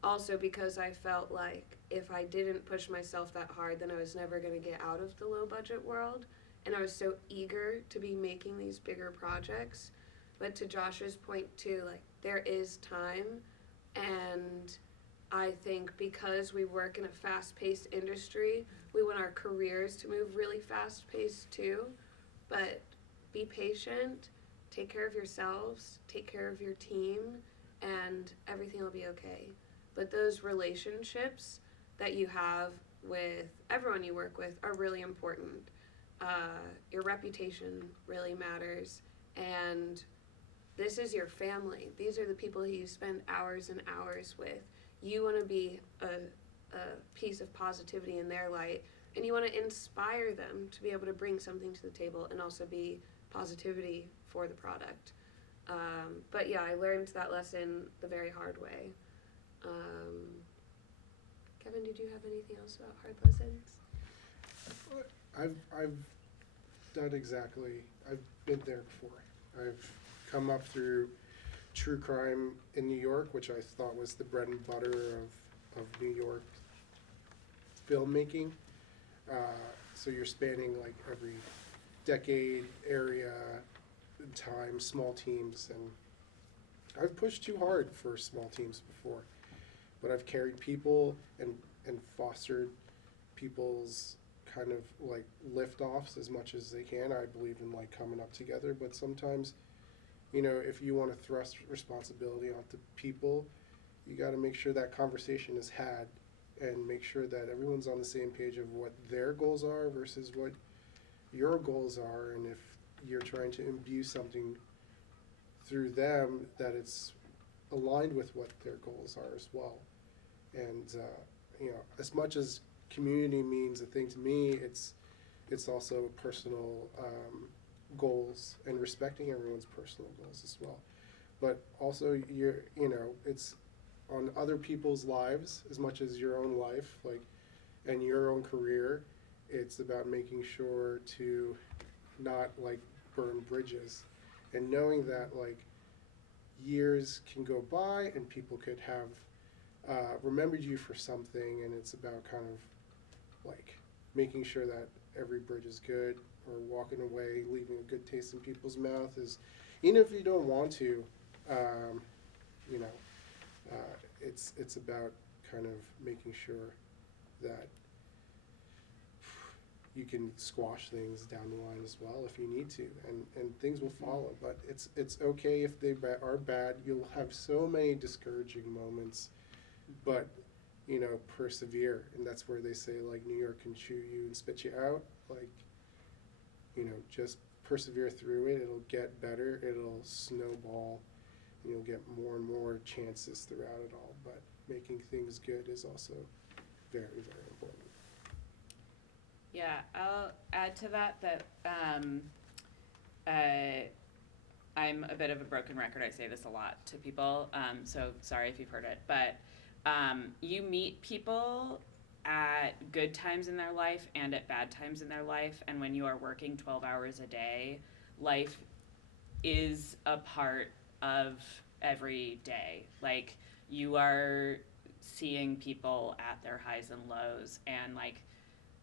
also because I felt like if I didn't push myself that hard, then I was never going to get out of the low budget world, and I was so eager to be making these bigger projects. But to Josh's point too, like, there is time, and I think because we work in a fast-paced industry, we want our careers to move really fast-paced too. But be patient, take care of yourselves, take care of your team, and everything will be okay. But those relationships that you have with everyone you work with are really important. Your reputation really matters, and this is your family. These are the people who you spend hours and hours with. You want to be a piece of positivity in their light, and you want to inspire them to be able to bring something to the table and also be positivity for the product. But yeah, I learned that lesson the very hard way. Kevin, did you have anything else about hard lessons? I've done exactly, I've been there before. I've come up through true crime in New York, which I thought was the bread and butter of New York filmmaking. So you're spanning like every decade, area, time, small teams, and I've pushed too hard for small teams before, but I've carried people and fostered people's kind of like lift-offs as much as they can. I believe in like coming up together, but sometimes, if you want to thrust responsibility onto people, you got to make sure that conversation is had and make sure that everyone's on the same page of what their goals are versus what your goals are, and if you're trying to imbue something through them, that it's aligned with what their goals are as well. And as much as community means a thing to me, it's also personal goals and respecting everyone's personal goals as well. But also it's on other people's lives as much as your own life, like, and your own career. It's about making sure to not like burn bridges, and knowing that like years can go by and people could have remembered you for something, and it's about kind of like making sure that every bridge is good, or walking away leaving a good taste in people's mouth is, even if you don't want to, it's about kind of making sure that you can squash things down the line as well if you need to, and things will follow. But it's okay if they are bad. You'll have so many discouraging moments, but persevere, and that's where they say like New York can chew you and spit you out. Like, just persevere through it, it'll get better, it'll snowball, and you'll get more and more chances throughout it all. But making things good is also very, very important. Yeah, I'll add to that I'm a bit of a broken record. I say this a lot to people, so sorry if you've heard it. But you meet people at good times in their life and at bad times in their life. And when you are working 12 hours a day, life is a part of every day. Like, you are seeing people at their highs and lows, and like,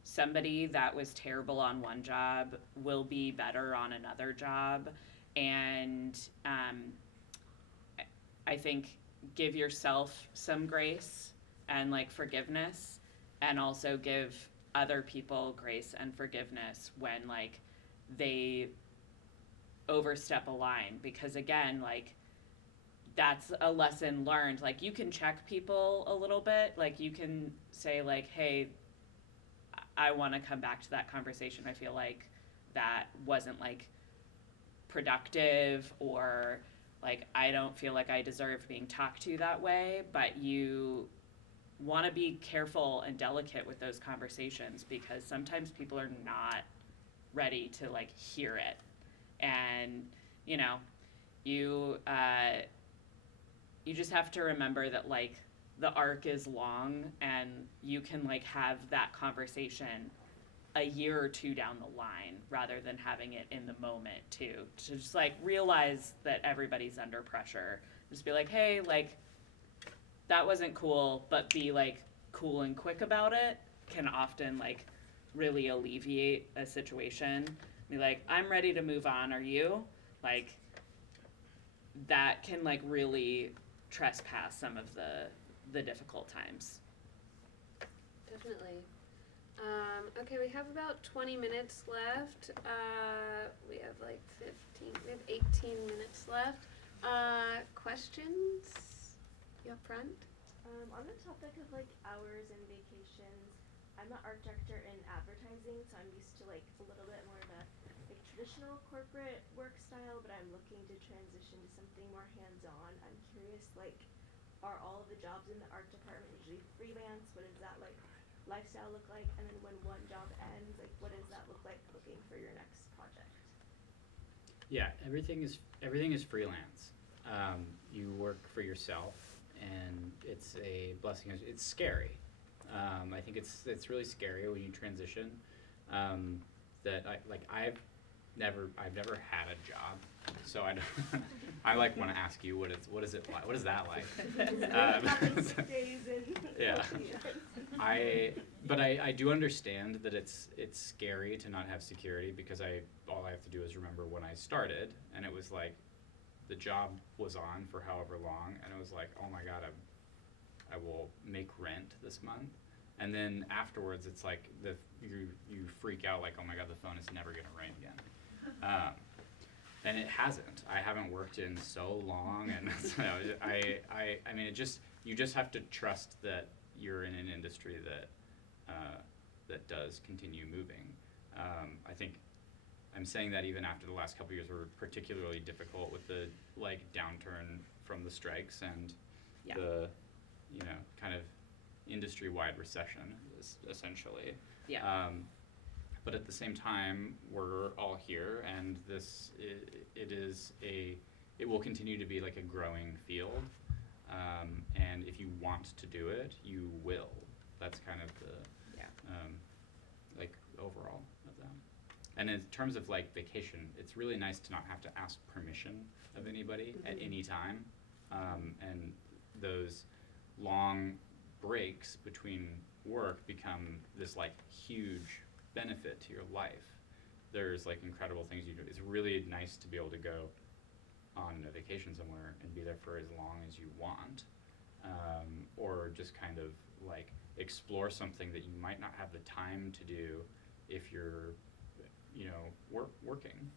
somebody that was terrible on one job will be better on another job. And I think give yourself some grace and like forgiveness, and also give other people grace and forgiveness when like they overstep a line, because again, like, that's a lesson learned. Like, you can check people a little bit, like you can say like, hey, I want to come back to that conversation. I feel like that wasn't like productive, or like I don't feel like I deserved being talked to that way. But you want to be careful and delicate with those conversations, because sometimes people are not ready to like hear it. And you know, you just have to remember that like the arc is long, and you can like have that conversation a year or two down the line, rather than having it in the moment too. To just like realize that everybody's under pressure. Just be like, hey, like, that wasn't cool, but be like cool and quick about it can often like really alleviate a situation. Be like, I'm ready to move on, are you? Like, that can like really trespass some of the difficult times. Definitely. Okay, we have about 20 minutes left. We have like 18 minutes left. Questions? You up front? On the topic of like hours and vacations, I'm an art director in advertising, so I'm used to like a little bit more of a like traditional corporate work style, but I'm looking to transition to something more hands-on. I'm curious, like, are all of the jobs in the art department usually freelance? What does that like lifestyle look like? And then when one job ends, like, what does that look like looking for your next project? Yeah, everything is freelance. You work for yourself, and it's a blessing. It's scary. I think it's really scary when you transition. That I've never had a job, so I don't. I like want to ask you what is it like? What is that like? Yeah. I do understand that it's scary to not have security, because all I have to do is remember when I started, and it was like the job was on for however long, and it was like, oh my god, I will make rent this month. And then afterwards, it's like you freak out, like, oh my god, the phone is never gonna ring again. And it hasn't. I haven't worked in so long, and so I mean, you just have to trust that you're in an industry that does continue moving. I think I'm saying that even after the last couple of years were particularly difficult with the like downturn from the strikes and the kind of industry-wide recession, essentially. Yeah. But at the same time, we're all here, and it will continue to be like a growing field. And if you want to do it, you will. That's kind of the like overall of that. And in terms of like vacation, it's really nice to not have to ask permission of anybody at any time. And those long breaks between work become this like huge benefit to your life. There's like incredible things you do. It's really nice to be able to go on a vacation somewhere and be there for as long as you want, or just kind of like explore something that you might not have the time to do if you're working.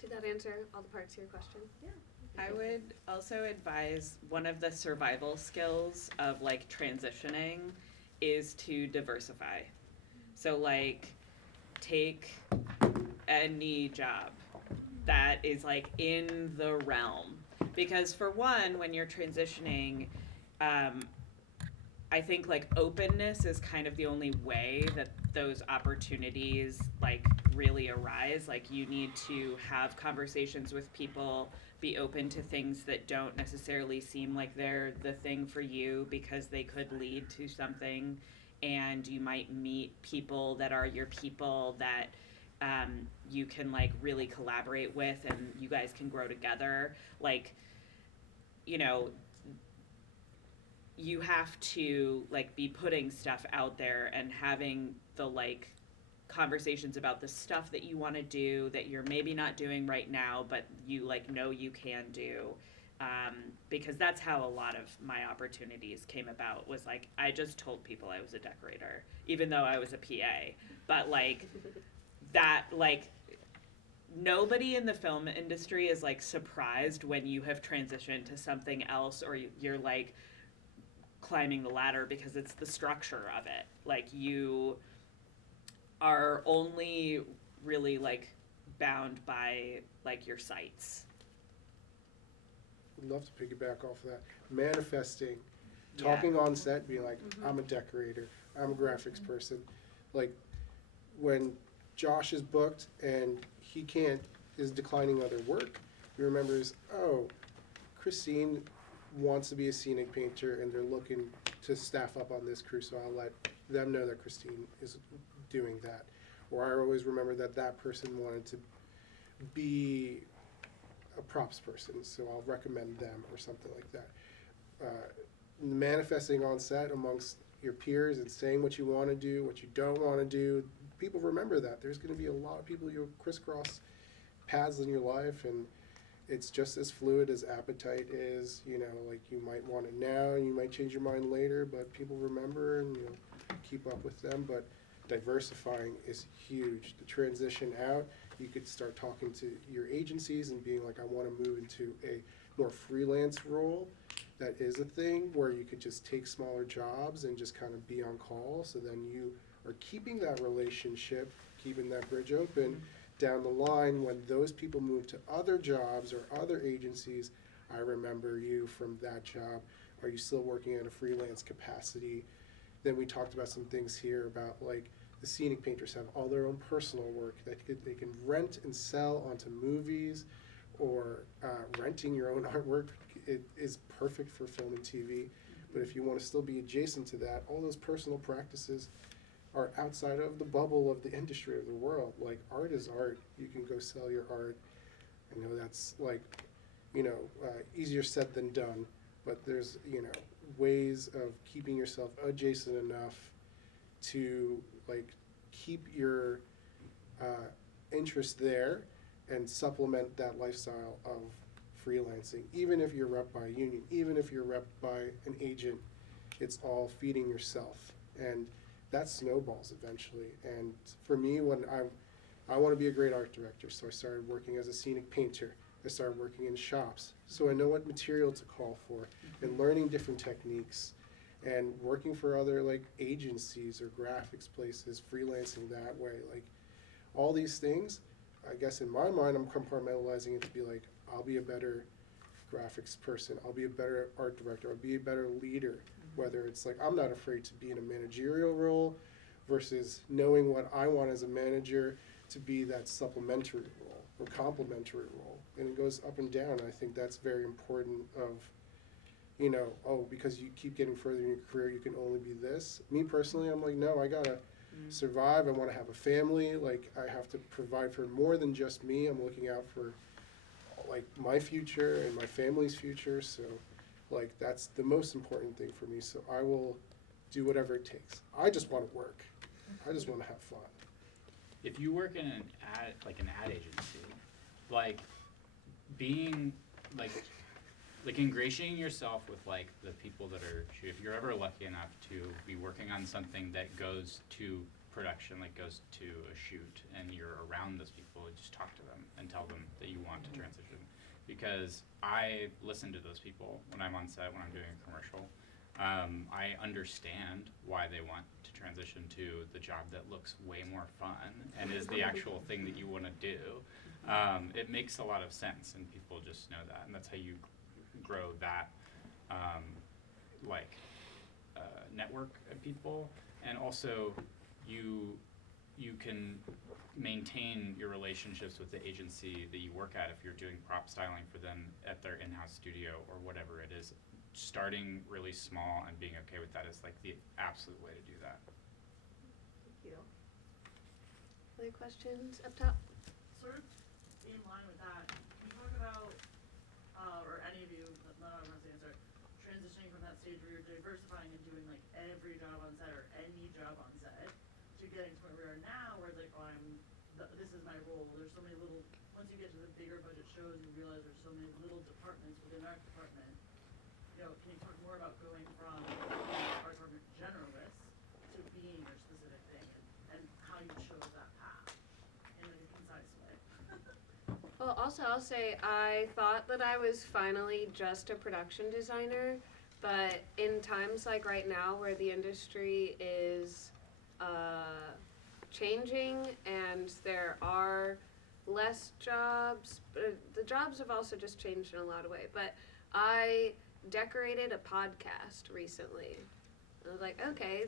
Did that answer all the parts of your question? Yeah. I would also advise one of the survival skills of like transitioning is to diversify. So like take any job that is like in the realm, because for one, when you're transitioning, I think like openness is kind of the only way that those opportunities like really arise. Like you need to have conversations with people, be open to things that don't necessarily seem like they're the thing for you because they could lead to something, and you might meet people that are your people that you can like really collaborate with, and you guys can grow together. Like, you know, you have to like be putting stuff out there and having the like conversations about the stuff that you want to do that you're maybe not doing right now, but you like know you can do. Because that's how a lot of my opportunities came about, was like I just told people I was a decorator, even though I was a PA. But like that, like nobody in the film industry is like surprised when you have transitioned to something else, or you're like climbing the ladder, because it's the structure of it. Like you are only really like bound by like your sights. I'd love to piggyback off of that. Manifesting, talking on set, being like, I'm a decorator, I'm a graphics person. Like when Josh is booked and he is declining other work, he remembers, oh, Christine wants to be a scenic painter and they're looking to staff up on this crew, so I'll let them know that Christine is doing that. Or I always remember that that person wanted to be a props person, so I'll recommend them, or something like that. Manifesting on set amongst your peers and saying what you want to do, what you don't want to do. People remember that. There's going to be a lot of people you'll crisscross paths in your life, and it's just as fluid as appetite is. You know, like you might want it now and you might change your mind later, but people remember and you'll keep up with them. But diversifying is huge. The transition out, you could start talking to your agencies and being like, I want to move into a more freelance role. That is a thing where you could just take smaller jobs and just kind of be on call. So then you are keeping that relationship, keeping that bridge open. Down the line, when those people move to other jobs or other agencies, I remember you from that job. Are you still working at a freelance capacity? Then we talked about some things here about like the scenic painters have all their own personal work that they can rent and sell onto movies, or renting your own artwork. It is perfect for film and TV. But if you want to still be adjacent to that, all those personal practices are outside of the bubble of the industry of the world. Like art is art. You can go sell your art. I know that's like, easier said than done, but there's, ways of keeping yourself adjacent enough to like keep your interest there and supplement that lifestyle of freelancing. Even if you're rep by a union, even if you're rep by an agent, it's all feeding yourself. And that snowballs eventually. And for me, when I want to be a great art director, so I started working as a scenic painter. I started working in shops, so I know what material to call for, and learning different techniques, and working for other like agencies or graphics places, freelancing that way. Like all these things, I guess in my mind, I'm compartmentalizing it to be like, I'll be a better graphics person, I'll be a better art director, I'll be a better leader. Whether it's like, I'm not afraid to be in a managerial role versus knowing what I want as a manager to be that supplementary role or complementary role. And it goes up and down. I think that's very important of, because you keep getting further in your career, you can only be this. Me personally, I'm like, no, I gotta survive. I want to have a family. Like, I have to provide for more than just me. I'm looking out for like my future and my family's future. So like, that's the most important thing for me. So I will do whatever it takes. I just want to work. I just want to have fun. If you work in an ad agency, like being like ingratiating yourself with like the people that are, if you're ever lucky enough to be working on something that goes to production, like goes to a shoot, and you're around those people, just talk to them and tell them that you want to transition. Because I listen to those people when I'm on set, when I'm doing a commercial. I understand why they want to transition to the job that looks way more fun and is the actual thing that you want to do. It makes a lot of sense, and people just know that, and that's how you grow that network of people. And also, you can maintain your relationships with the agency that you work at if you're doing prop styling for them at their in-house studio or whatever it is. Starting really small and being okay with that is like the absolute way to do that. Thank you. Other questions up top? Sort of in line with that, can you talk about, or any of you, not everyone wants to answer, transitioning from that stage where you're diversifying and doing like every job on set or any job on set to getting to where we are now, where it's like, oh, this is my role. There's so many little, once you get to the bigger budget shows, you realize there's so many little departments within our department. You know, can you talk more about going from our department generalist to being your specific thing and how you chose that path in like a concise way? Well, also, I'll say I thought that I was finally just a production designer, but in times like right now where the industry is changing and there are less jobs, but the jobs have also just changed in a lot of ways. But I decorated a podcast recently. I was like, okay,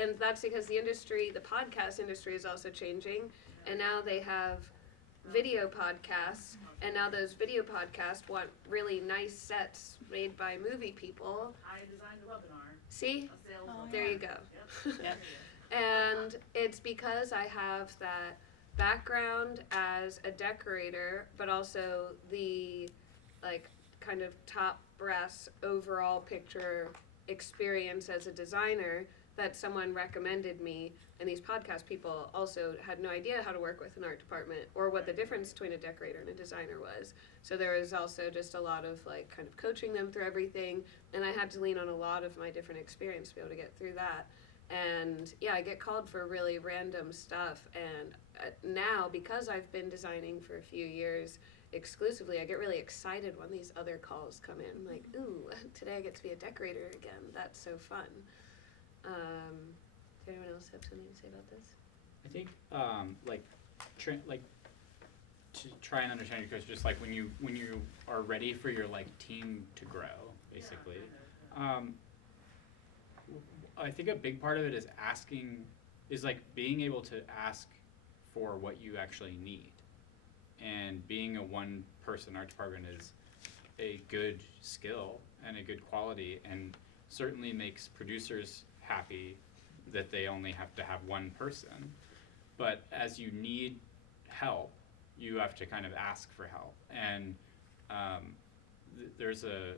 and that's because the podcast industry is also changing, and now they have video podcasts, and now those video podcasts want really nice sets made by movie people. I designed a webinar. See? A sales webinar. There you go. Yep. And it's because I have that background as a decorator, but also the kind of top brass overall picture experience as a designer that someone recommended me, and these podcast people also had no idea how to work with an art department or what the difference between a decorator and a designer was. So there was also just a lot of kind of coaching them through everything, and I had to lean on a lot of my different experience to be able to get through that. And yeah, I get called for really random stuff, and now because I've been designing for a few years exclusively, I get really excited when these other calls come in, like, ooh, today I get to be a decorator again. That's so fun. Does anyone else have something to say about this? I think to try and understand your coach, just like when you are ready for your team to grow, basically. I think a big part of it is being able to ask for what you actually need. And being a one-person art department is a good skill and a good quality, and certainly makes producers happy that they only have to have one person. But as you need help, you have to kind of ask for help. And there's a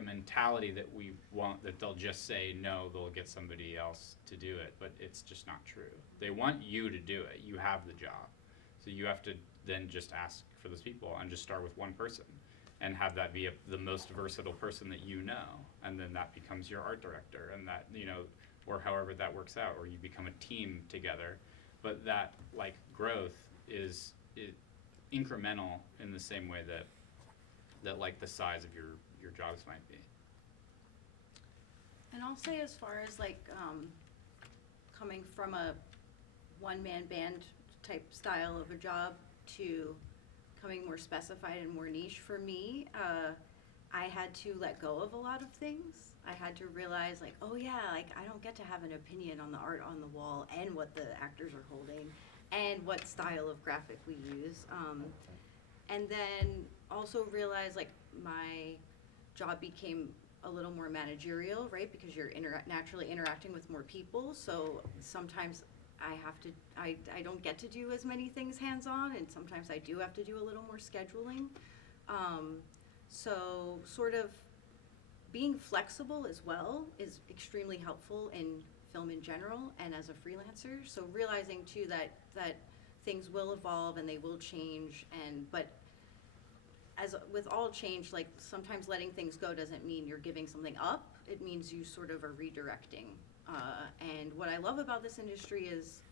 mentality that we want, that they'll just say no, they'll get somebody else to do it, but it's just not true. They want you to do it. You have the job. So you have to then just ask for those people and just start with one person and have that be the most versatile person that you know, and then that becomes your art director, and that, or however that works out, or you become a team together. But that growth is incremental in the same way that the size of your jobs might be. And I'll say, as far as coming from a one-man band type style of a job to becoming more specified and more niche, for me, I had to let go of a lot of things. I had to realize oh yeah, I don't get to have an opinion on the art on the wall and what the actors are holding and what style of graphic we use. And then also realize my job became a little more managerial, right? Because you're naturally interacting with more people. So sometimes I don't get to do as many things hands-on, and sometimes I do have to do a little more scheduling. So sort of being flexible as well is extremely helpful in film in general and as a freelancer. So realizing too that things will evolve and they will change, but as with all change, sometimes letting things go doesn't mean you're giving something up. It means you sort of are redirecting. And what I love about this industry is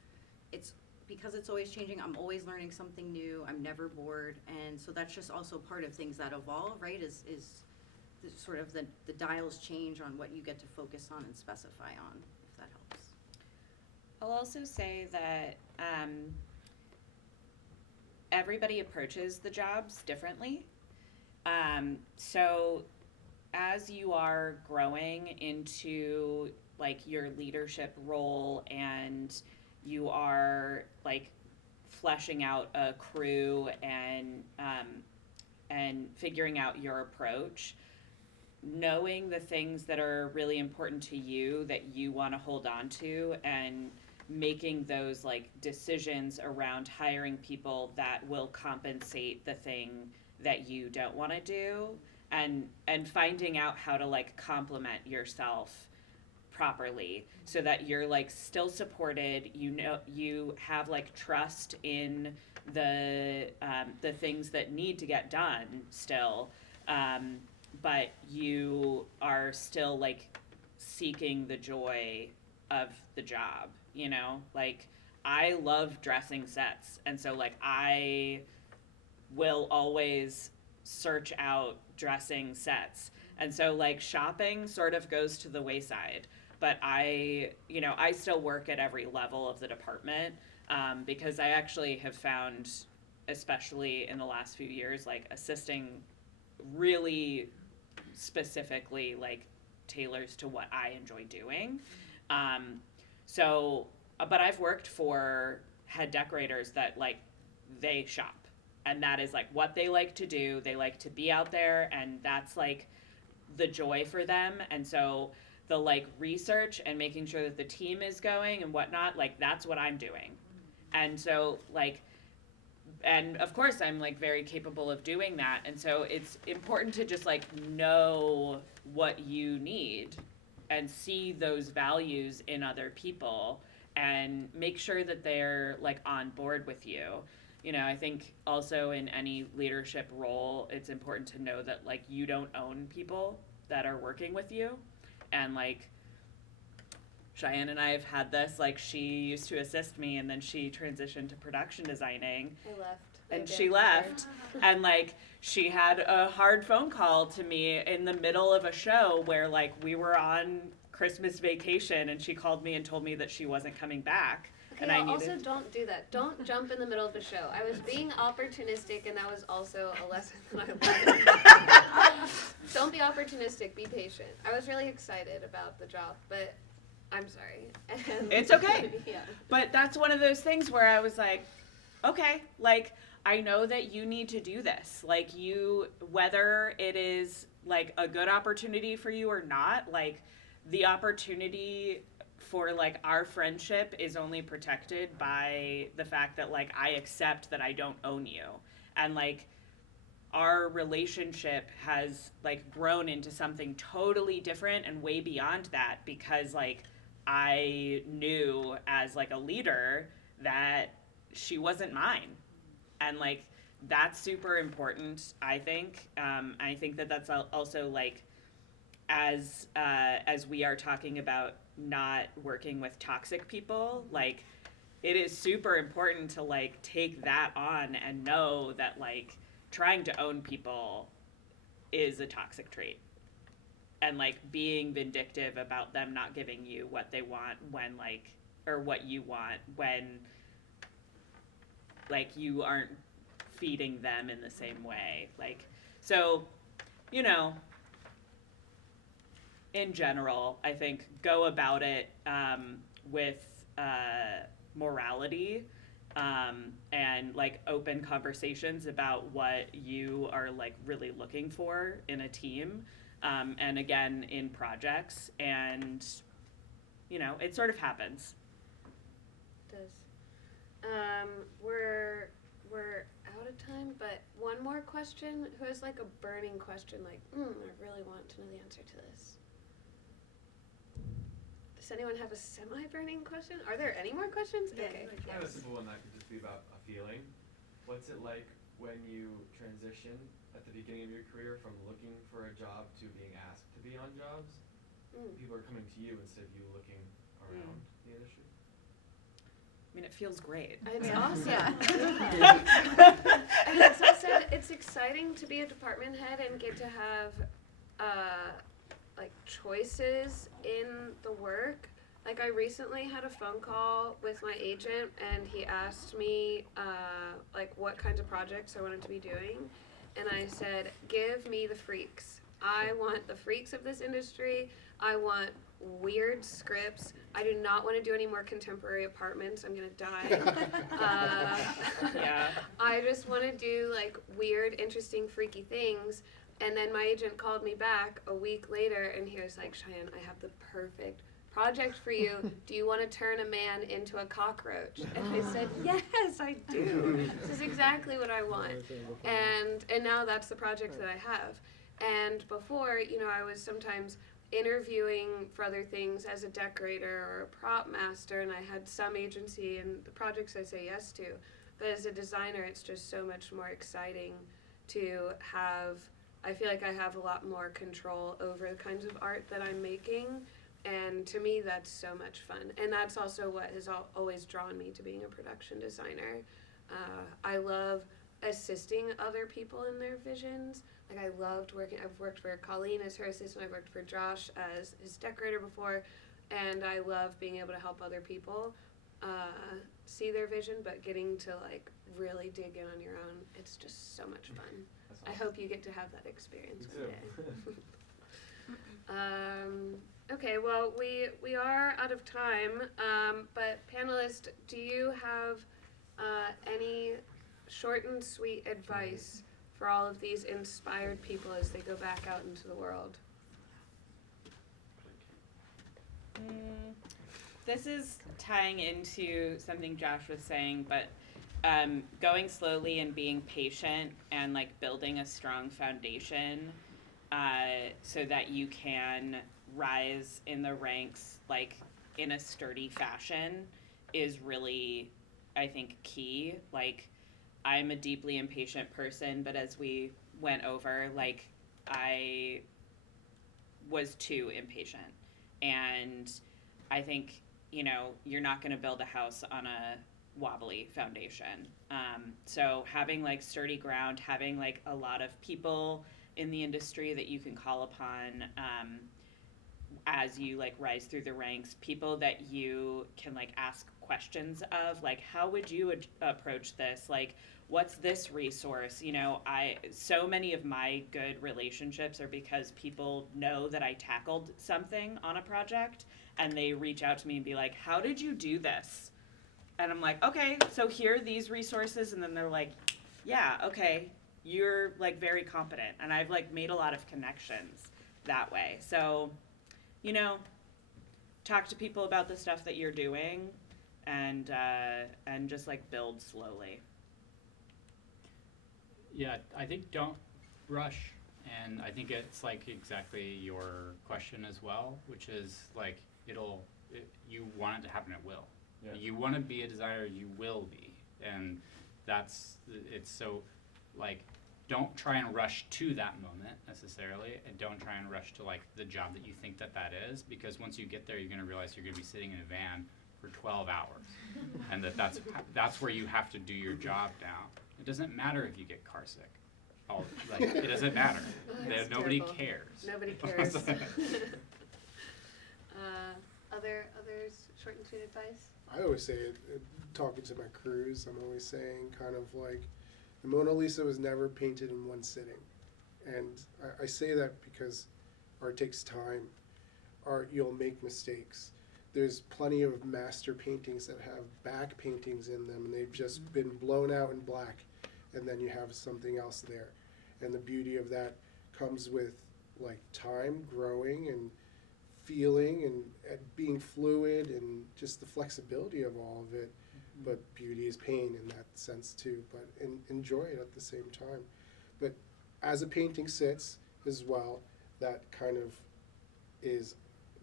because it's always changing, I'm always learning something new, I'm never bored, and so that's just also part of things that evolve, right, is sort of the dials change on what you get to focus on and specify on, if that helps. I'll also say that everybody approaches the jobs differently. So as you are growing into like your leadership role and you are like fleshing out a crew and figuring out your approach, knowing the things that are really important to you that you want to hold on to and making those like decisions around hiring people that will compensate the thing that you don't want to do, and finding out how to like complement yourself properly so that you're like still supported, you know, you have like trust in the things that need to get done still, but you are still like seeking the joy of the job, you know? Like I love dressing sets, and so like I will always search out dressing sets, and so like shopping sort of goes to the wayside, but I still work at every level of the department, because I actually have found, especially in the last few years, like assisting really specifically like tailors to what I enjoy doing. But I've worked for head decorators that like they shop, and that is like what they like to do. They like to be out there, and that's like the joy for them. And so the like research and making sure that the team is going and whatnot, like that's what I'm doing. And so like, and of course I'm like very capable of doing that. And so it's important to just like know what you need and see those values in other people and make sure that they're like on board with you. You know, I think also in any leadership role, it's important to know that like you don't own people that are working with you. And like Cheyenne and I have had this, like she used to assist me and then she transitioned to production designing. I left. And she left, and like she had a hard phone call to me in the middle of a show where like we were on Christmas vacation, and she called me and told me that she wasn't coming back. Okay, and I needed... also don't do that. Don't jump in the middle of a show. I was being opportunistic, and that was also a lesson that I learned. Don't be opportunistic, be patient. I was really excited about the job, but I'm sorry. And It's okay. Yeah. But that's one of those things where I was like, okay, like I know that you need to do this. Like you, whether it is like a good opportunity for you or not, like the opportunity for like our friendship is only protected by the fact that like I accept that I don't own you. And like our relationship has like grown into something totally different and way beyond that, because like I knew as like a leader that she wasn't mine. And like that's super important, I think. I think that that's also like as we are talking about not working with toxic people, like it is super important to like take that on and know that like trying to own people is a toxic trait, and like being vindictive about them not giving you what they want when like, or what you want when like you aren't feeding them in the same way. Like, so, you know, in general, I think go about it with morality and like open conversations about what you are like really looking for in a team, and again in projects, and you know it sort of happens. It does. We're out of time, but one more question. Who has like a burning question? Like, I really want to know the answer to this. Does anyone have a semi-burning question? Are there any more questions? Yeah, Okay. like, I have a simple one that could just be about a feeling. What's it like when you transition at the beginning of your career from looking for a job to being asked to be on jobs? People are coming to you instead of you looking around the industry. I mean, it feels great. It's awesome. Yeah. And it's also, it's exciting to be a department head and get to have like choices in the work. Like I recently had a phone call with my agent and he asked me like what kinds of projects I wanted to be doing, and I said, give me the freaks. I want the freaks of this industry. I want weird scripts. I do not want to do any more contemporary apartments. I'm gonna die. Yeah. I just want to do like weird, interesting, freaky things. And then my agent called me back a week later and he was like, Cheyenne, I have the perfect project for you. Do you want to turn a man into a cockroach? And I said, yes, I do. This is exactly what I want. And now that's the project that I have. And before, you know, I was sometimes interviewing for other things as a decorator or a prop master, and I had some agency in the projects I say yes to. But as a designer, it's just so much more exciting to have, I feel like I have a lot more control over the kinds of art that I'm making, and to me that's so much fun. And that's also what has always drawn me to being a production designer. I love assisting other people in their visions. Like I loved working, I've worked for Colleen as her assistant, I've worked for Josh as his decorator before, and I love being able to help other people see their vision, but getting to like really dig in on your own, it's just so much fun. That's I awesome. hope you get to have that experience Me one too. day. Okay, well we are out of time, but panelists, do you have any short and sweet advice for all of these inspired people as they go back out into the world? This is tying into something Josh was saying, but going slowly and being patient and like building a strong foundation so that you can rise in the ranks like in a sturdy fashion is really, I think, key. Like, I'm a deeply impatient person, but as we went over, like, I was too impatient. And I think, you know, you're not going to build a house on a wobbly foundation. So having, like, sturdy ground, having, like, a lot of people in the industry that you can call upon as you, like, rise through the ranks, people that you can, like, ask questions of, like, how would you approach this? Like, what's this resource? You know, so many of my good relationships are because people know that I tackled something on a project and they reach out to me and be like, how did you do this? And I'm like, okay, so here are these resources. And then they're like, yeah, okay, you're like very competent. And I've like made a lot of connections that way. So, you know, talk to people about the stuff that you're doing and just like build slowly. Yeah, I think don't rush, and I think it's like exactly your question as well, which is like you want it to happen at will. Yeah. You want to be a designer, you will be, and it's so like don't try and rush to that moment necessarily, and don't try and rush to like the job that you think that is, because once you get there, you're going to realize you're going to be sitting in a van for 12 hours, and that's where you have to do your job now. It doesn't matter if you get car sick. It doesn't matter. Nobody terrible. cares. Nobody cares. Others, short and sweet advice? I always say it, talking to my crews, I'm always saying kind of like, the Mona Lisa was never painted in one sitting. And I say that because art takes time. Art, you'll make mistakes. There's plenty of master paintings that have back paintings in them and they've just been blown out in black, and then you have something else there. And the beauty of that comes with like time, growing and feeling and being fluid, and just the flexibility of all of it. But beauty is pain in that sense too, but enjoy it at the same time. But as a painting sits as well, that kind of is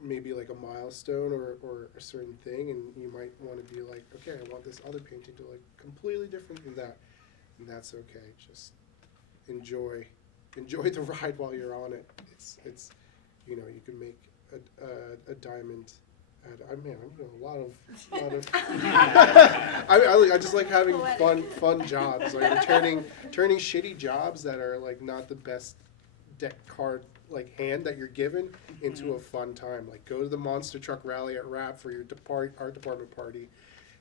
maybe like a milestone or a certain thing, and you might want to be like, okay, I want this other painting to look completely different than that, and that's okay. Just enjoy the ride while you're on it. It's you know, you can make a diamond. I'm doing a lot of I just like having fun jobs, like turning shitty jobs that are like not the best deck card like hand that you're given into a fun time. Like go to the monster truck rally at RAP for your art department party,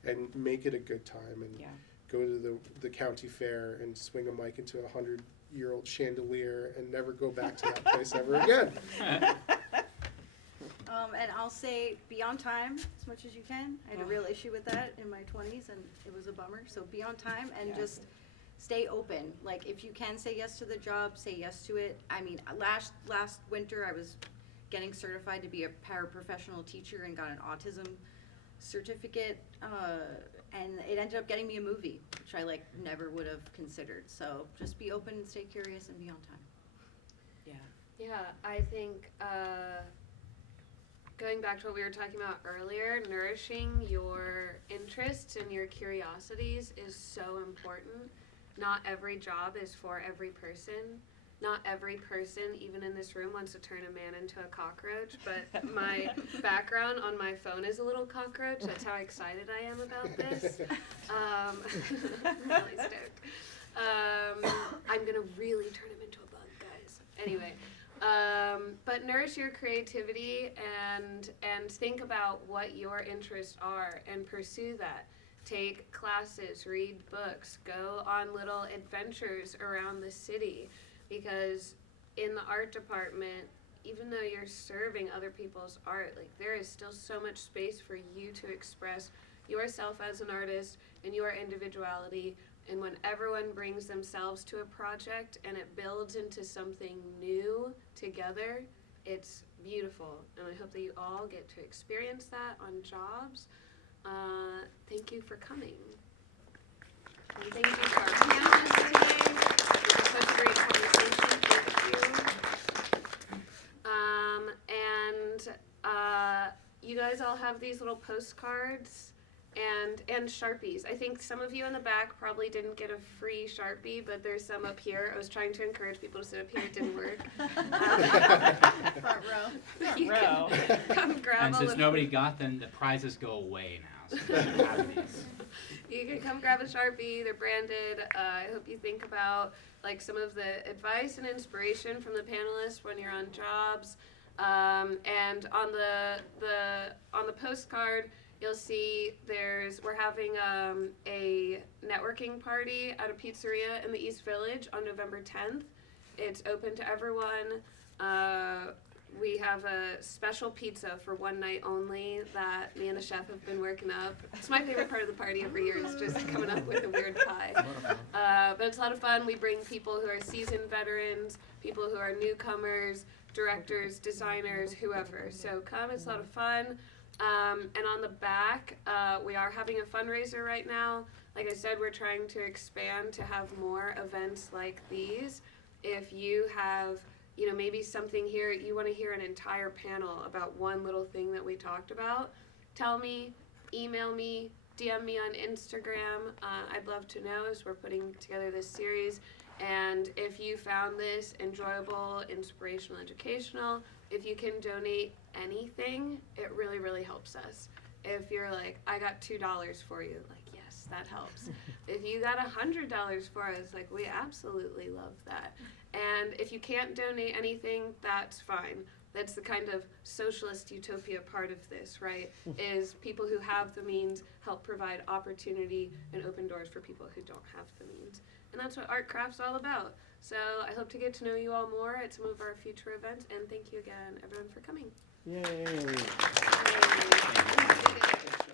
and make it a good time. And go to the county fair and swing a mic into a 100-year-old chandelier and never go back to that place ever again. And I'll say be on time as much as you can. I had a real issue with that in my 20s, and it was a bummer. So be on time and just stay open. Like if you can say yes to the job, say yes to it. I mean, last winter I was getting certified to be a paraprofessional teacher and got an autism certificate, and it ended up getting me a movie, which I like never would have considered. So just be open and stay curious and be on time. Yeah, I think going back to what we were talking about earlier, nourishing your interests and your curiosities is so important. Not every job is for every person. Not every person, even in this room, wants to turn a man into a cockroach, but my background on my phone is a little cockroach. That's how excited I am about this. I'm really stoked. I'm going to really turn him into a bug, guys. Anyway. But nourish your creativity and think about what your interests are and pursue that. Take classes, read books, go on little adventures around the city, because in the art department, even though you're serving other people's art, like there is still so much space for you to express yourself as an artist and your individuality. And when everyone brings themselves to a project and it builds into something new together, it's beautiful. And I hope that you all get to experience that on jobs. Thank you for coming. And thank you to our panelists today. It was such a great conversation. Thank you. You guys all have these little postcards and Sharpies. I think some of you in the back probably didn't get a free Sharpie, but there's some up here. I was trying to encourage people to sit up here. It didn't work. Front row. You can come grab And a since little. nobody got them, the prizes go away now. So you can have these. You can come grab a Sharpie. They're branded. I hope you think about like some of the advice and inspiration from the panelists when you're on jobs. And on the postcard, you'll see we're having a networking party at a pizzeria in the East Village on November 10th. It's open to everyone. We have a special pizza for one night only that me and the chef have been working up. It's my favorite part of the party every year, is just coming up with a weird pie. But it's a lot of fun. We bring people who are seasoned veterans, people who are newcomers, directors, designers, whoever. So come, it's a lot of fun. And on the back, we are having a fundraiser right now. Like I said, we're trying to expand to have more events like these. If you have, maybe something here, you want to hear an entire panel about one little thing that we talked about, tell me, email me, DM me on Instagram. I'd love to know as we're putting together this series. And if you found this enjoyable, inspirational, educational, if you can donate anything, it really, really helps us. If you're like, I got $2 for you, like, yes, that helps. If you got $100 for us, like, we absolutely love that. And if you can't donate anything, that's fine. That's the kind of socialist utopia part of this, right? Is people who have the means help provide opportunity and open doors for people who don't have the means. And that's what Art Craft's all about. So I hope to get to know you all more at some of our future events. And thank you again, everyone, for coming. Yay. Yay.